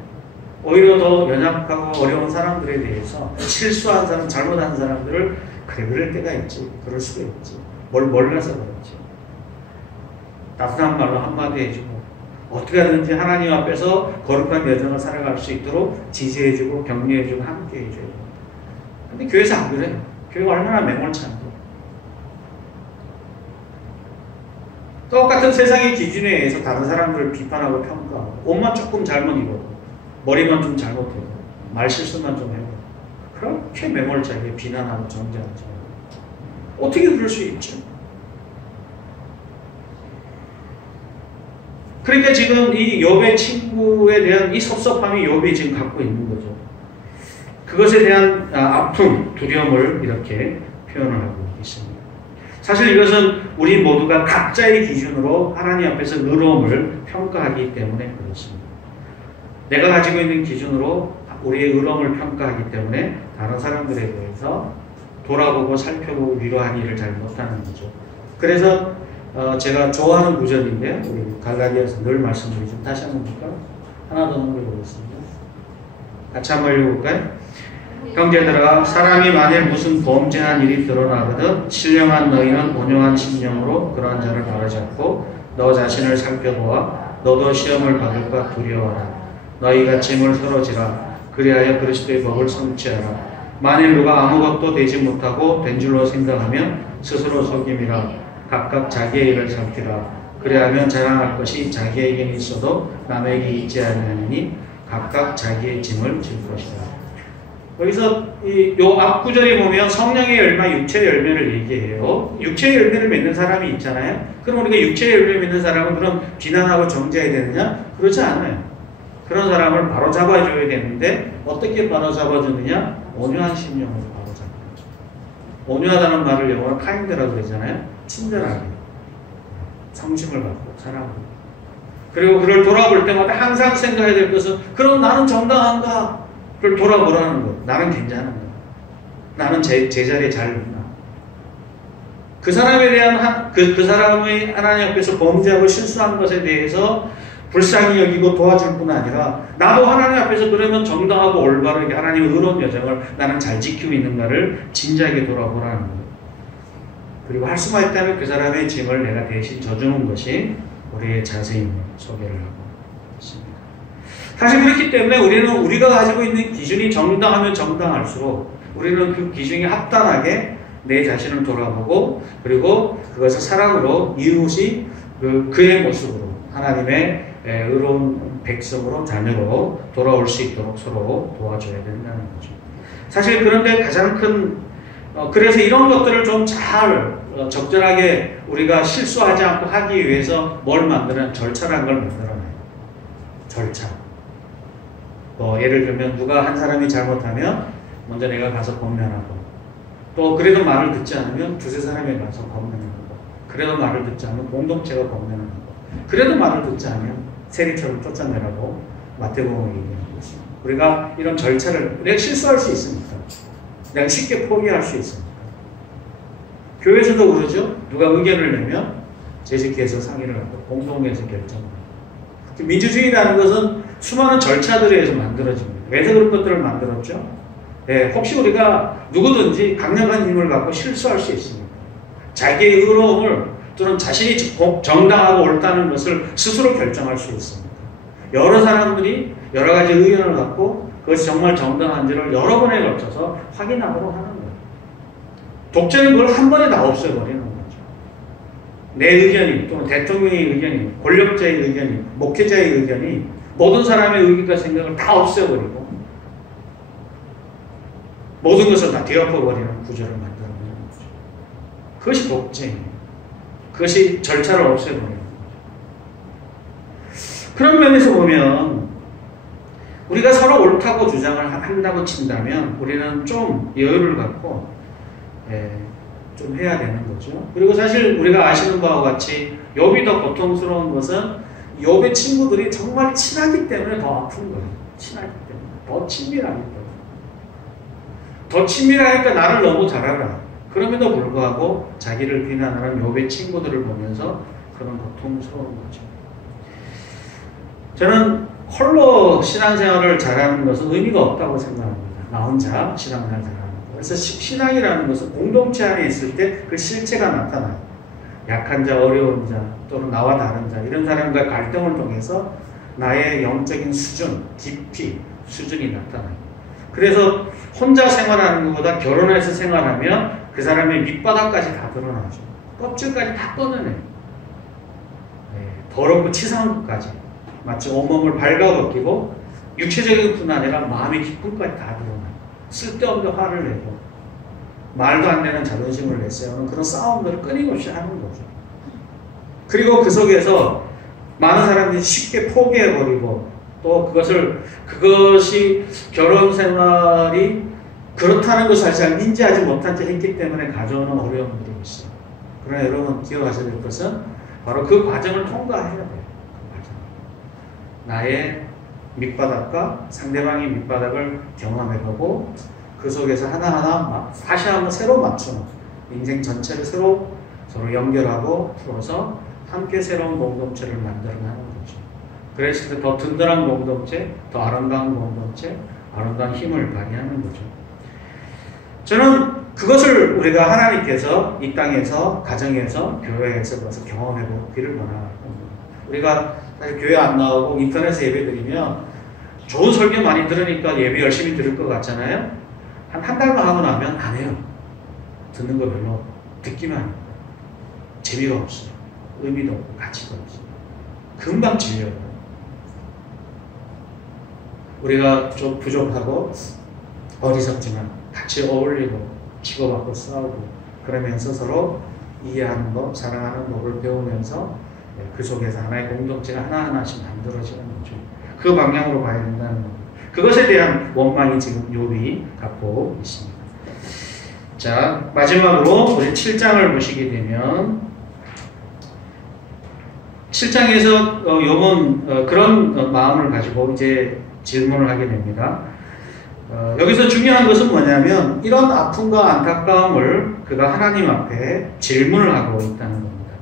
오히려 더 연약하고 어려운 사람들에 대해서 실수한 사람, 잘못한 사람들을 그럴 때가 있지. 그럴 수가 있지. 뭘 몰라서 그렇지. 따뜻한 말로 한마디 해주고 어떻게 하든지 하나님 앞에서 거룩한 여정을 살아갈 수 있도록 지지해주고 격려해주고 함께 해줘요. 근데 교회에서 안 그래요. 교회가 얼마나 매몰찬데. 똑같은 세상의 기준에 의해서 다른 사람들을 비판하고 평가하고 옷만 조금 잘못 입어도 머리만 좀 잘못해도 말실수만 좀 해도 그렇게 매몰차게 비난하고 정죄하죠. 어떻게 그럴 수 있죠? 그러니까 지금 이 욥의 친구에 대한 이 섭섭함이 욥이 지금 갖고 있는 거죠. 그것에 대한 아픔, 두려움을 이렇게 표현을 하고 있습니다. 사실 이것은 우리 모두가 각자의 기준으로 하나님 앞에서 의로움을 평가하기 때문에 그렇습니다. 내가 가지고 있는 기준으로 우리의 의로움을 평가하기 때문에 다른 사람들에 대해서 돌아보고 살펴보고 위로하는 일을 잘 못하는 거죠. 그래서 제가 좋아하는 구절인데요. 우리 갈라디아서 늘 말씀드리죠. 다시 한번 볼까요? 하나 더 넘겨보겠습니다. 같이 한번 읽어볼까요? 형제들아 사람이 만일 무슨 범죄한 일이 드러나거든 신령한 너희는 온유한 심령으로 그러한 자를 바로잡고 너 자신을 살펴보아 너도 시험을 받을까 두려워하라. 너희가 짐을 서로 지라. 그리하여 그리스도의 법을 성취하라. 만일 누가 아무것도 되지 못하고 된 줄로 생각하면 스스로 속임이라. 각각 자기의 일을 살피라. 그리하면 자랑할 것이 자기에게 있어도 남에게 있지 아니하니 각각 자기의 짐을 질 것이다. 여기서 요 앞구절에 보면 성령의 열매, 육체의 열매를 얘기해요. 육체의 열매를 맺는 사람이 있잖아요. 그럼 우리가 육체의 열매 맺는 사람은 그럼 비난하고 정죄해야 되느냐? 그렇지 않아요. 그런 사람을 바로잡아줘야 되는데 어떻게 바로잡아주느냐? 온유한 심령으로 바로잡아줘. 온유하다는 말을 영어로 kind라고 그러잖아요. 친절하게 성심을 갖고 사랑하고 그리고 그를 돌아볼 때마다 항상 생각해야 될 것은 그럼 나는 정당한가? 그걸 돌아보라는 것. 나는 괜찮은가? 나는 제 자리에 잘 있나? 그 사람에 대한 그 사람의 하나님 앞에서 범죄하고 실수한 것에 대해서 불쌍히 여기고 도와줄 뿐 아니라 나도 하나님 앞에서 그러면 정당하고 올바르게 하나님의 의로운 여정을 나는 잘 지키고 있는가를 진지하게 돌아보라는 것. 그리고 할 수만 있다면 그 사람의 짐을 내가 대신 져주는 것이 우리의 자세임을 소개를 하고 있습니다. 사실 그렇기 때문에 우리가 가지고 있는 기준이 정당하면 정당할수록 우리는 그 기준이 합당하게 내 자신을 돌아보고 그리고 그것을 사랑으로 이웃이 그의 모습으로 하나님의 의로운 백성으로 자녀로 돌아올 수 있도록 서로 도와줘야 된다는 거죠. 사실 그런데 가장 큰 그래서 이런 것들을 좀 잘 적절하게 우리가 실수하지 않고 하기 위해서 뭘 만드는 절차라는 걸 만들어내요. 절차. 예를 들면 누가 한 사람이 잘못하면 먼저 내가 가서 권면하고 또 그래도 말을 듣지 않으면 두세 사람이 가서 권면하고 그래도 말을 듣지 않으면 공동체가 권면하고 그래도 말을 듣지 않으면 세리처럼 쫓아내라고 마태복음을 얘기하고 있습니다. 우리가 이런 절차를 내가 실수할 수 있으니까 내가 쉽게 포기할 수 있으니까 교회에서도 그러죠. 누가 의견을 내면 재직해서 상의를 하고 공동회에서 결정을 하고 민주주의라는 것은 수많은 절차들에 의해서 만들어집니다. 왜서 그런 것들을 만들었죠? 혹시 우리가 누구든지 강력한 힘을 갖고 실수할 수 있습니다. 자기의 의로움을 또는 자신이 정당하고 옳다는 것을 스스로 결정할 수 있습니다. 여러 사람들이 여러 가지 의견을 갖고 그것이 정말 정당한지를 여러 번에 걸쳐서 확인하도록 하는 거예요. 독재는 그걸 한 번에 다 없애버리는 거죠. 내 의견이 또는 대통령의 의견이 권력자의 의견이 목회자의 의견이 모든 사람의 의견과 생각을 다 없애버리고 모든 것을 다 뒤엎어버리는 구조를 만들어내는 거죠. 그것이 독재예요. 그것이 절차를 없애버리는 거죠. 그런 면에서 보면 우리가 서로 옳다고 주장을 한다고 친다면 우리는 좀 여유를 갖고 좀 해야 되는 거죠. 그리고 사실 우리가 아시는 바와 같이 욥이 더 고통스러운 것은 욥의 친구들이 정말 친하기 때문에 더 아픈 거예요. 친하기 때문에. 더 친밀하기 때문에. 더 친밀하니까 나를 너무 잘 알아. 그럼에도 불구하고 자기를 비난하는 욥의 친구들을 보면서 그런 고통스러운 거죠. 저는 홀로 신앙생활을 잘하는 것은 의미가 없다고 생각합니다. 나 혼자 신앙생활을 잘하는 거. 그래서 신앙이라는 것은 공동체 안에 있을 때 그 실체가 나타나요. 약한 자, 어려운 자, 또는 나와 다른 자 이런 사람과 갈등을 통해서 나의 영적인 수준, 깊이, 수준이 나타나요. 그래서 혼자 생활하는 것보다 결혼해서 생활하면 그 사람의 밑바닥까지 다 드러나죠. 껍질까지 다 꺼내네요. 더럽고 치사한 것까지. 마치 온몸을 발가벗기고 육체적인 뿐 아니라 마음의 기쁨까지 다 드러나요. 쓸데없는 화를 내고 말도 안 되는 자존심을 내세우는 그런 싸움들을 끊임없이 하는 거죠. 그리고 그 속에서 많은 사람들이 쉽게 포기해버리고 또 그것이 결혼 생활이 그렇다는 것을 잘 인지하지 못한 채 했기 때문에 가져오는 어려움들이 있어요. 그러나 여러분 기억하셔야 될 것은 바로 그 과정을 통과해야 돼요. 그 과정. 나의 밑바닥과 상대방의 밑바닥을 경험해보고 그 속에서 하나하나 다시 한번 새로 맞추는 인생 전체를 서로 연결하고 풀어서 함께 새로운 공동체를 만들어가는 거죠. 그랬을 때 더 든든한 공동체, 더 아름다운 공동체, 아름다운 힘을 발휘하는 거죠. 저는 그것을 우리가 하나님께서 이 땅에서, 가정에서, 교회에서 그것을 경험해 보기를 원합니다. 우리가 사실 교회 안 나오고 인터넷에 예배 드리면 좋은 설교 많이 들으니까 예배 열심히 들을 것 같잖아요. 한 달만 하고 나면 안 해요. 듣는 거 별로 듣기만 해요. 재미가 없어요. 의미도 없고 가치도 없어요. 금방 질려요. 우리가 좀 부족하고 어리석지만 같이 어울리고 치고받고 싸우고 그러면서 서로 이해하는 법, 사랑하는 법을 배우면서 그 속에서 하나의 공동체가 하나하나씩 만들어지는 거죠. 그 방향으로 가야 된다는 겁니다. 그것에 대한 원망이 지금 욥이 갖고 있습니다. 자, 마지막으로 우리 7장을 보시게 되면 7장에서 욥은 그런 마음을 가지고 이제 질문을 하게 됩니다. 여기서 중요한 것은 뭐냐면 이런 아픔과 안타까움을 그가 하나님 앞에 질문을 하고 있다는 겁니다.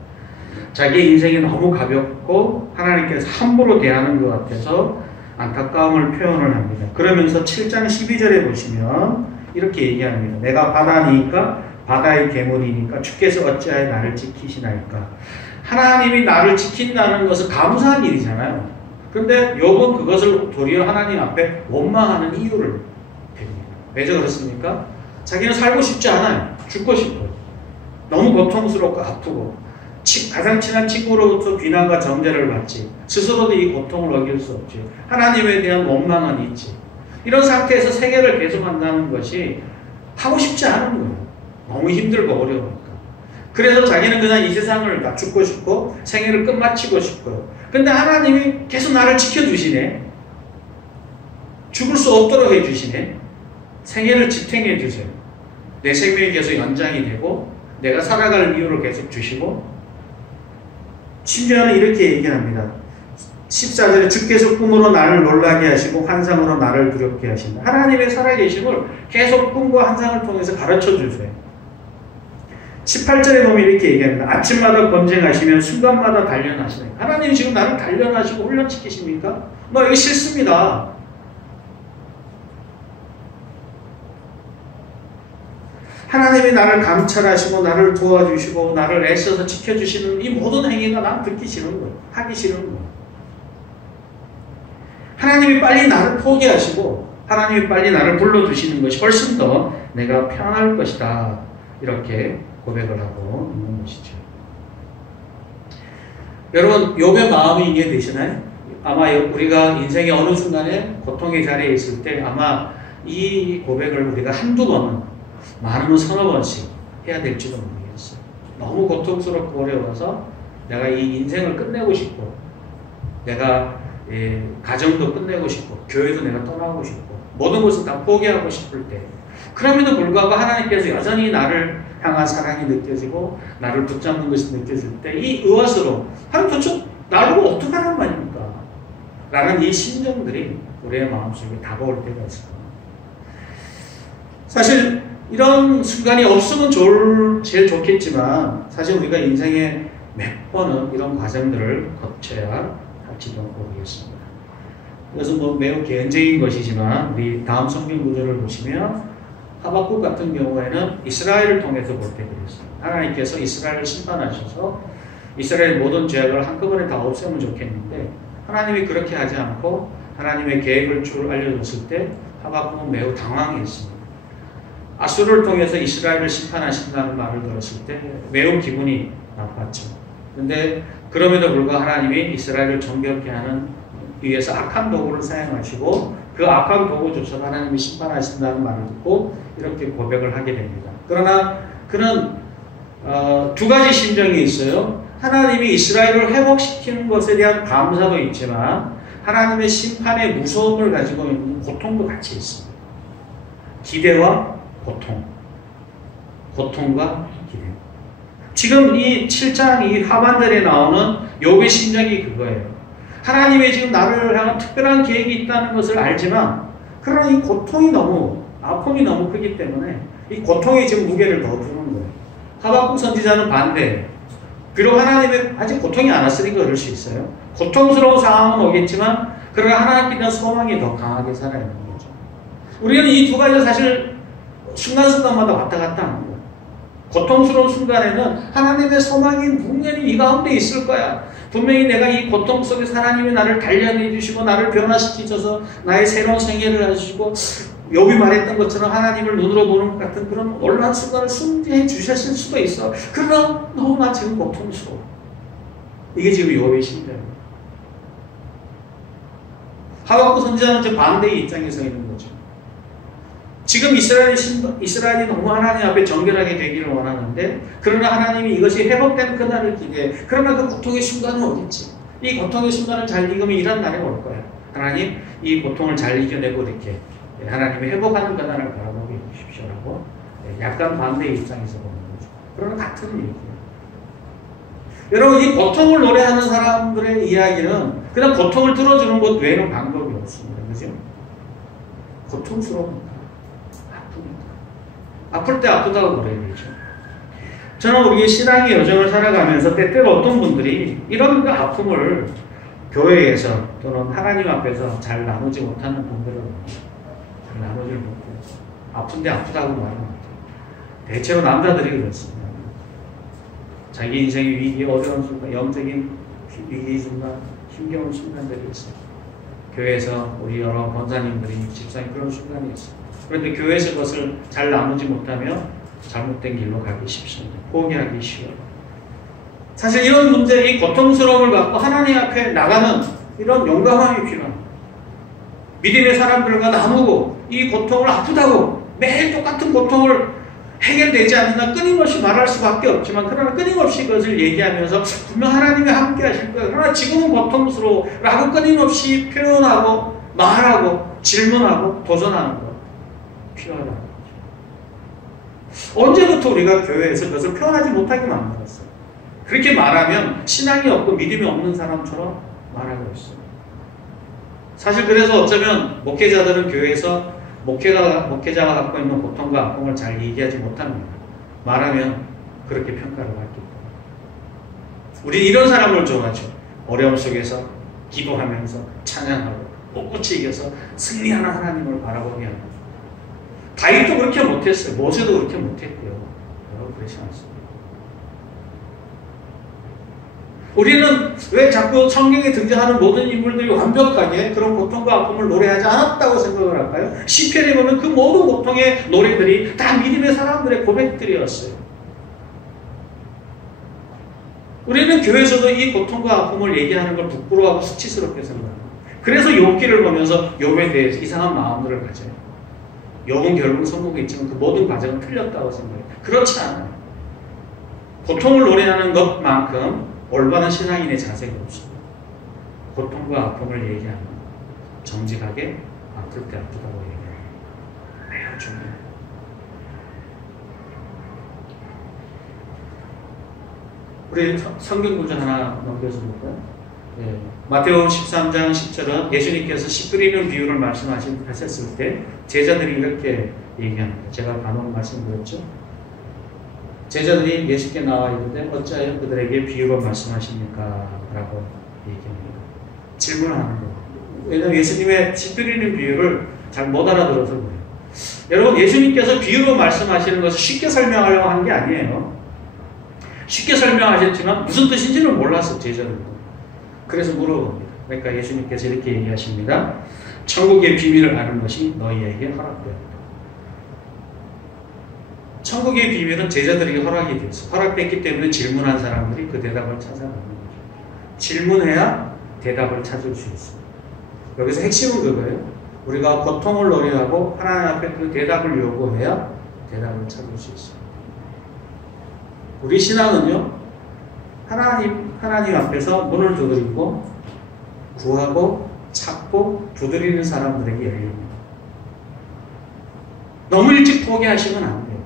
자기 인생이 너무 가볍고 하나님께서 함부로 대하는 것 같아서 안타까움을 표현을 합니다. 그러면서 7장 12절에 보시면 이렇게 얘기합니다. 내가 바다니까 바다의 괴물이니까 주께서 어찌하여 나를 지키시나이까. 하나님이 나를 지킨다는 것은 감사한 일이잖아요. 그런데 욥은 그것을 도리어 하나님 앞에 원망하는 이유를 댑니다. 왜 그렇습니까? 자기는 살고 싶지 않아요. 죽고 싶어요. 너무 고통스럽고 아프고 가장 친한 친구로부터 비난과 정죄를 받지 스스로도 이 고통을 어길 수 없지. 하나님에 대한 원망은 있지. 이런 상태에서 생애를 계속한다는 것이 하고 싶지 않은 거예요. 너무 힘들고 어려우니까. 그래서 자기는 그냥 이 세상을 다 죽고 싶고 생애를 끝마치고 싶고요. 근데 하나님이 계속 나를 지켜주시네. 죽을 수 없도록 해주시네. 생애를 지탱해 주세요. 내 생명이 계속 연장이 되고 내가 살아갈 이유를 계속 주시고 심지어는 이렇게 얘기합니다. 14절에 주께서 꿈으로 나를 놀라게 하시고 환상으로 나를 두렵게 하신다. 하나님의 살아계심을 계속 꿈과 환상을 통해서 가르쳐 주세요. 18절에 보면 이렇게 얘기합니다. 아침마다 검증하시면 순간마다 단련하시네. 하나님이 지금 나를 단련하시고 훈련시키십니까? 너 이거 싫습니다. 하나님이 나를 감찰하시고 나를 도와주시고 나를 애써서 지켜주시는 이 모든 행위가 난 듣기 싫은 거예요. 하기 싫은 거예요. 하나님이 빨리 나를 포기하시고 하나님이 빨리 나를 불러주시는 것이 훨씬 더 내가 편할 것이다. 이렇게 고백을 하고 있는 것이죠. 여러분 욥의 마음이 이해되시나요? 아마 우리가 인생의 어느 순간에 고통의 자리에 있을 때 아마 이 고백을 우리가 한두 번은 많으면 서너 번씩 해야 될지도 모르겠어요. 너무 고통스럽고 어려워서 내가 이 인생을 끝내고 싶고 내가 가정도 끝내고 싶고 교회도 내가 떠나고 싶고 모든 것을 다 포기하고 싶을 때 그럼에도 불구하고 하나님께서 여전히 나를 향한 사랑이 느껴지고 나를 붙잡는 것이 느껴질 때 이 의아스러움, 하나님 도대체 나를 보고 어떡하란 말입니까? 라는 이 심정들이 우리의 마음속에 다가올 때가 있습니다. 사실 이런 순간이 없으면 제일 좋겠지만 사실 우리가 인생에 몇 번은 이런 과정들을 거쳐야 할지도 모르겠습니다. 그래서 매우 개인적인 것이지만 우리 다음 성경 구절을 보시면 하박국 같은 경우에는 이스라엘을 통해서 볼 때 그랬어요. 하나님께서 이스라엘을 심판하셔서 이스라엘의 모든 죄악을 한꺼번에 다 없애면 좋겠는데 하나님이 그렇게 하지 않고 하나님의 계획을 쭉 알려줬을 때 하박국은 매우 당황했습니다. 아수르를 통해서 이스라엘을 심판하신다는 말을 들었을 때 매우 기분이 나빴죠. 그런데 그럼에도 불구하고 하나님이 이스라엘을 정결케 하는 위해서 악한 도구를 사용하시고 그 악한 도구조차 하나님이 심판하신다는 말을 듣고 이렇게 고백을 하게 됩니다. 그러나 그는 두 가지 심정이 있어요. 하나님이 이스라엘을 회복시키는 것에 대한 감사도 있지만 하나님의 심판의 무서움을 가지고 있는 고통도 같이 있습니다. 기대와 고통, 고통과 기대. 지금 이 7장 이 하반절에 나오는 욥의 심정이 그거예요. 하나님의 지금 나를 향한 특별한 계획이 있다는 것을 알지만 그러나 이 고통이 아픔이 너무 크기 때문에 이 고통이 지금 무게를 더 두는 거예요. 하박국 선지자는 반대예요. 비록 하나님의 아직 고통이 안 왔으니까 그럴 수 있어요. 고통스러운 상황은 오겠지만 그러나 하나님께 대한 소망이 더 강하게 살아있는 거죠. 우리는 이 두 가지가 사실 순간순간마다 왔다 갔다 하는 거예요. 고통스러운 순간에는 하나님의 소망이 분명히 이 가운데 있을 거야. 분명히 내가 이 고통 속에서 하나님이 나를 단련해 주시고 나를 변화시키셔서 나의 새로운 생애를 해주시고 욥이 말했던 것처럼 하나님을 눈으로 보는 것 같은 그런 올라한 순간을 승리해 주셨을 수도 있어. 그러나 너무나 지금 고통스러워. 이게 지금 욥의 심정이에요. 하박국 선지자는 저 반대의 입장에 서 있는 거죠. 지금 이스라엘이 너무 하나님 앞에 정결하게 되기를 원하는데 그러나 하나님이 이것이 회복되는 그날을 기대해. 그러나 그 고통의 순간은 어딨지? 이 고통의 순간을 잘 이기면 이런 날이 올 거야. 하나님 이 고통을 잘 이겨내고 이렇게 하나님이 회복하는 그날을 바라보게 해주십시오라고 약간 반대의 입장에서 보는 거죠. 그러나 같은 얘기예요. 여러분 이 고통을 노래하는 사람들의 이야기는 그냥 고통을 들어주는 것 외에는 방법이 없습니다. 그죠? 고통스러우니까. 아플 때 아프다고 노래해야죠. 저는 우리의 신앙의 여정을 살아가면서 때때로 어떤 분들이 이런 아픔을 교회에서 또는 하나님 앞에서 잘 나누지 못하는 분들은 잘 나누지 못해요. 아픈데 아프다고 말은 못해요. 대체로 남자들이 그렇습니다. 자기 인생의 위기, 어려운 순간, 영적인 위기 순간, 힘겨운 순간들이 있어요. 교회에서 우리 여러 권사님들이 집사님 그런 순간이 있어요. 그런데 교회에서 그것을 잘 나누지 못하면 잘못된 길로 가기 쉽습니다. 포기하기 쉬워요. 사실 이런 문제, 이 고통스러움을 갖고 하나님 앞에 나가는 이런 용감함이 필요합니다. 믿음의 사람들과 나누고 이 고통을 아프다고 매일 똑같은 고통을 해결되지 않는다 끊임없이 말할 수밖에 없지만 그러나 끊임없이 그것을 얘기하면서 분명 하나님이 함께 하실 거예요. 그러나 지금은 고통스러워 라고 끊임없이 표현하고 말하고 질문하고 도전하는 것 필요하다는 거죠. 언제부터 우리가 교회에서 그것을 표현하지 못하게 만들었어요. 그렇게 말하면 신앙이 없고 믿음이 없는 사람처럼 말하고 있어요. 사실 그래서 어쩌면 목회자들은 교회에서 목회자가 갖고 있는 고통과 아픔을 잘 얘기하지 못합니다. 말하면 그렇게 평가를 받기 때문에. 우리 이런 사람을 좋아하죠. 어려움 속에서 기도하면서 찬양하고 꿋꿋이 이겨서 승리하는 하나님을 바라보게 하는. 다윗도 그렇게 못했어요. 모세도 그렇게 못했고요. 여러분 그렇지 않습니다. 우리는 왜 자꾸 성경에 등장하는 모든 인물들이 완벽하게 그런 고통과 아픔을 노래하지 않았다고 생각을 할까요? 시편에 보면 그 모든 고통의 노래들이 다 믿음의 사람들의 고백들이었어요. 우리는 교회에서도 이 고통과 아픔을 얘기하는 걸 부끄러워하고 수치스럽게 생각합니다. 그래서 욥기를 보면서 욥에 대해서 이상한 마음들을 가져요. 욥은 결국 성공했지만 그 모든 과정은 틀렸다고 생각해요. 그렇지 않아요. 고통을 노래하는 것만큼 올바른 신앙인의 자세가 없습니다. 고통과 아픔을 얘기하는 정직하게 아플 때 아프다고 얘기해요. 매우 중요해요. 우리 성경 구절 하나 넘겨서 볼까요? 예. 마태복음 13장 10절은 예수님께서 씨 뿌리는 비유를 말씀하셨을 때 제자들이 이렇게 얘기합니다. 제가 간혹 말씀드렸죠. 제자들이 예수께 나와 있는데 어찌하여 그들에게 비유로 말씀하십니까? 라고 얘기합니다. 질문하는 거예요. 왜냐하면 예수님의 씨 뿌리는 비유를 잘 못 알아들어서 그래요. 여러분, 예수님께서 비유로 말씀하시는 것을 쉽게 설명하려고 한 게 아니에요. 쉽게 설명하셨지만 무슨 뜻인지는 몰랐어, 제자들도. 그래서 물어봅니다. 그러니까 예수님께서 이렇게 얘기하십니다. 천국의 비밀을 아는 것이 너희에게 허락되었다. 천국의 비밀은 제자들에게 허락이 됐어. 허락됐기 때문에 질문한 사람들이 그 대답을 찾아가는 거죠. 질문해야 대답을 찾을 수 있어요. 여기서 핵심은 그거예요. 우리가 고통을 노래하고 하나님 앞에 그 대답을 요구해야 대답을 찾을 수 있어요. 우리 신앙은요, 하나님 앞에서 문을 두드리고 구하고 찾고 두드리는 사람들에게 열립니다. 너무 일찍 포기하시면 안 돼요.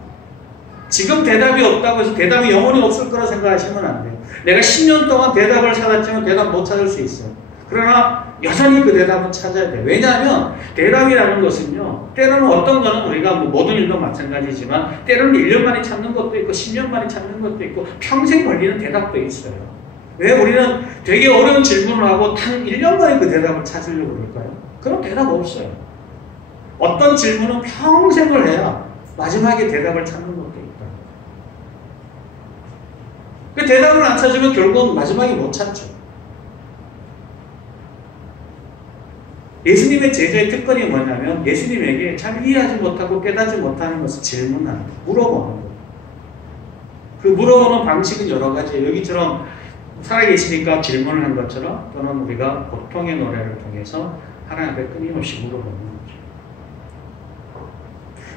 지금 대답이 없다고 해서 대답이 영원히 없을 거라 생각하시면 안 돼요. 내가 10년 동안 대답을 찾았지만 대답 못 찾을 수 있어요. 그러나 여전히 그 대답은 찾아야 돼요. 왜냐하면 대답이라는 것은요, 때로는 어떤 거는 우리가 모든 일도 마찬가지지만 때로는 1년 만에 찾는 것도 있고 10년 만에 찾는 것도 있고 평생 걸리는 대답도 있어요. 왜 우리는 되게 어려운 질문을 하고 단 1년 만에 그 대답을 찾으려고 그럴까요? 그럼 대답 없어요. 어떤 질문은 평생을 해야 마지막에 대답을 찾는 것도 있다. 그 대답을 안 찾으면 결국은 마지막에 못 찾죠. 예수님의 제자의 특권이 뭐냐면 예수님에게 잘 이해하지 못하고 깨닫지 못하는 것을 질문하는 거예요. 물어보는 거예요. 그 물어보는 방식은 여러 가지예요. 여기처럼 살아계시니까 질문을 한 것처럼 또는 우리가 고통의 노래를 통해서 하나님 앞에 끊임없이 물어보는 거죠.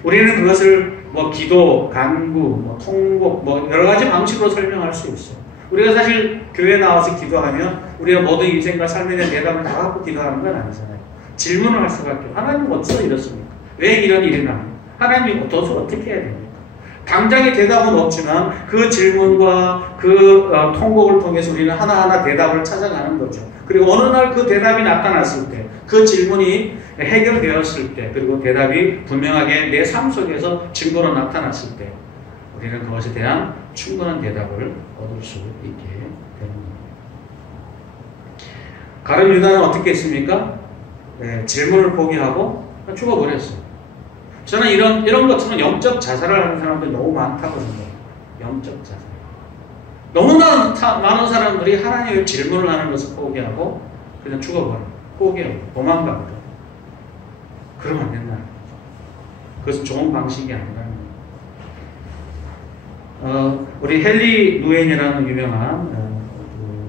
우리는 그것을 기도, 간구, 통곡 여러 가지 방식으로 설명할 수 있어요. 우리가 사실 교회 나와서 기도하면 우리가 모든 인생과 삶에 대한 대답을 다 갖고 기도하는 건 아니잖아요. 질문을 할 수밖에 없어요. 하나님 어째서 이렇습니까? 왜 이런 일이 납니까? 하나님 도대체 어떻게 해야 됩니까? 당장의 대답은 없지만 그 질문과 그 통곡을 통해서 우리는 하나하나 대답을 찾아가는 거죠. 그리고 어느 날 그 대답이 나타났을 때, 그 질문이 해결되었을 때, 그리고 대답이 분명하게 내 삶 속에서 증거로 나타났을 때 우리는 그것에 대한 충분한 대답을 얻을 수 있게 되는 겁니다. 가룟 유다는 어떻게 했습니까? 질문을 포기하고 죽어버렸어요. 저는 이런 것처럼 영적 자살을 하는 사람들이 너무 많다고 생각해요. 영적 자살. 너무나 많은 사람들이 하나님의 질문을 하는 것을 포기하고 그냥 죽어버려요. 포기하고 도망가버려요. 그러면 안 된다는 거죠. 그것은 좋은 방식이 아니라는 거예요. 우리 헨리 누엔이라는 유명한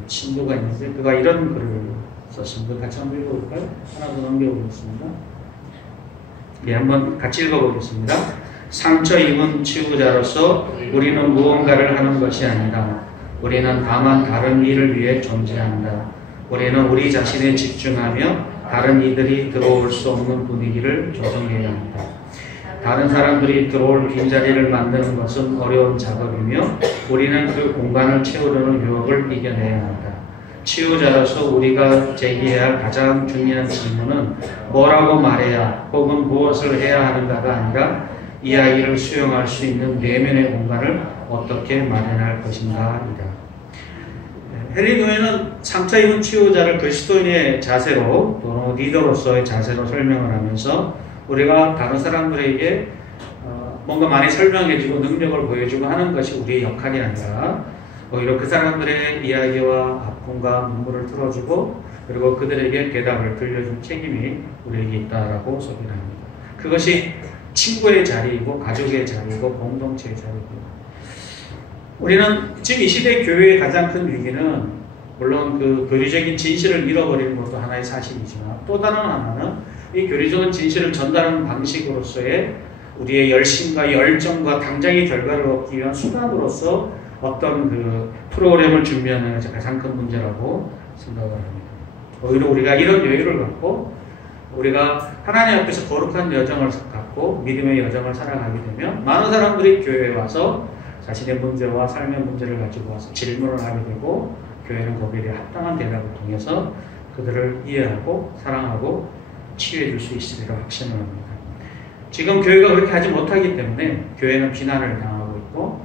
신부가 있는데 그가 이런 글을 썼습니다. 같이 한번 읽어볼까요? 하나 더 넘겨보겠습니다. 네, 한번 같이 읽어보겠습니다. 상처 입은 치유자로서 우리는 무언가를 하는 것이 아니다. 우리는 다만 다른 이를 위해 존재한다. 우리는 우리 자신에 집중하며 다른 이들이 들어올 수 없는 분위기를 조성해야 한다. 다른 사람들이 들어올 빈자리를 만드는 것은 어려운 작업이며 우리는 그 공간을 채우려는 유혹을 이겨내야 한다. 치유자로서 우리가 제기해야 할 가장 중요한 질문은 뭐라고 말해야 혹은 무엇을 해야 하는가가 아니라 이 아이를 수용할 수 있는 내면의 공간을 어떻게 마련할 것인가이다. 헨리 누엔은 상처 입은 치유자를 그리스도인의 자세로 또는 리더로서의 자세로 설명을 하면서 우리가 다른 사람들에게 뭔가 많이 설명해주고 능력을 보여주고 하는 것이 우리의 역할이 아니라 오히려 그 사람들의 이야기와 아픔과 눈물을 들어주고 그리고 그들에게 대답을 들려줄 책임이 우리에게 있다라고 소개를 합니다. 그것이 친구의 자리이고 가족의 자리이고 공동체의 자리이고 우리는 지금 이 시대 교회의 가장 큰 위기는 물론 그 교리적인 진실을 잃어버리는 것도 하나의 사실이지만 또 다른 하나는 이 교리적인 진실을 전달하는 방식으로서의 우리의 열심과 열정과 당장의 결과를 얻기 위한 수단으로서 어떤 그 프로그램을 준비하는 것이 가장 큰 문제라고 생각을 합니다. 오히려 우리가 이런 여유를 갖고 우리가 하나님 앞에서 거룩한 여정을 갖고 믿음의 여정을 살아가게 되면 많은 사람들이 교회에 와서 자신의 문제와 삶의 문제를 가지고 와서 질문을 하게 되고 교회는 거기에 대해 합당한 대답을 통해서 그들을 이해하고 사랑하고 치유해 줄 수 있으리라 확신을 합니다. 지금 교회가 그렇게 하지 못하기 때문에 교회는 비난을 당하고 있고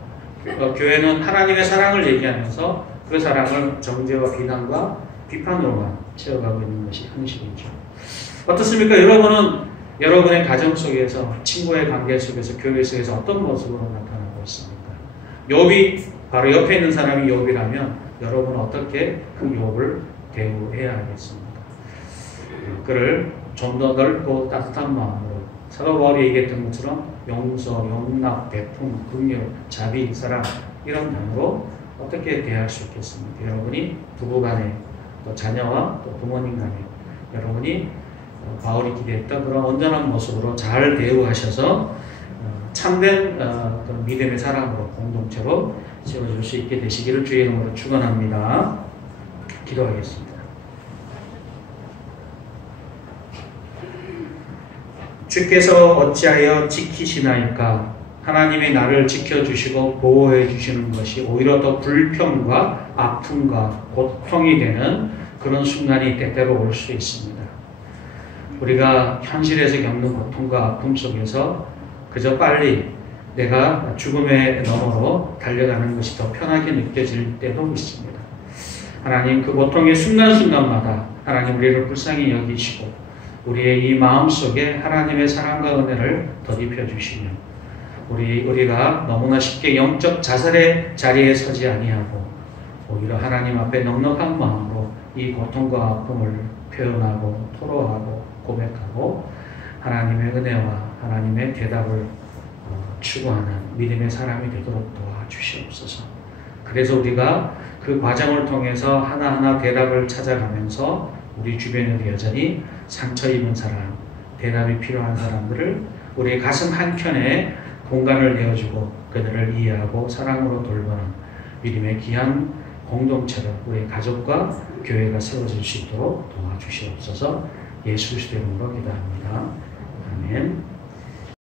교회는 하나님의 사랑을 얘기하면서 그 사랑을 정죄와 비난과 비판으로만 채워가고 있는 것이 현실이죠. 어떻습니까? 여러분은 여러분의 가정 속에서 친구의 관계 속에서 교회 속에서 어떤 모습으로 나타나고 있습니까? 욥이 바로 옆에 있는 사람이 욥이라면 여러분은 어떻게 그 욥을 대우해야 하겠습니까? 그를 좀 더 넓고 따뜻한 마음으로 사도 바울이 얘기했던 것처럼 용서, 용납, 베품, 긍휼, 자비, 사랑 이런 단어로 어떻게 대할 수 있겠습니까? 여러분이 부부간에 또 자녀와 또 부모님 간에 여러분이 바울이 기대했던 그런 온전한 모습으로 잘 대우하셔서 참된 믿음의 사랑으로 공동체로 세워줄 수 있게 되시기를 주의 이름으로 축원합니다. 기도하겠습니다. 주께서 어찌하여 지키시나이까? 하나님이 나를 지켜주시고 보호해 주시는 것이 오히려 더 불평과 아픔과 고통이 되는 그런 순간이 때때로 올 수 있습니다. 우리가 현실에서 겪는 고통과 아픔 속에서 그저 빨리 내가 죽음의 너머로 달려가는 것이 더 편하게 느껴질 때도 있습니다. 하나님 그 고통의 순간순간마다 하나님 우리를 불쌍히 여기시고 우리의 이 마음속에 하나님의 사랑과 은혜를 덧입혀 주시며 우리가 너무나 쉽게 영적 자살의 자리에 서지 아니하고 오히려 하나님 앞에 넉넉한 마음으로 이 고통과 아픔을 표현하고 토로하고 고백하고 하나님의 은혜와 하나님의 대답을 추구하는 믿음의 사람이 되도록 도와주시옵소서. 그래서 우리가 그 과정을 통해서 하나하나 대답을 찾아가면서 우리 주변에도 여전히 상처 입은 사람, 대답이 필요한 사람들을 우리의 가슴 한켠에 공간을 내어주고 그들을 이해하고 사랑으로 돌보는 믿음의 귀한 공동체로 우리 가족과 교회가 세워질 수 있도록 도와주시옵소서. 예수 그리스도 이름으로 기도합니다. 아멘.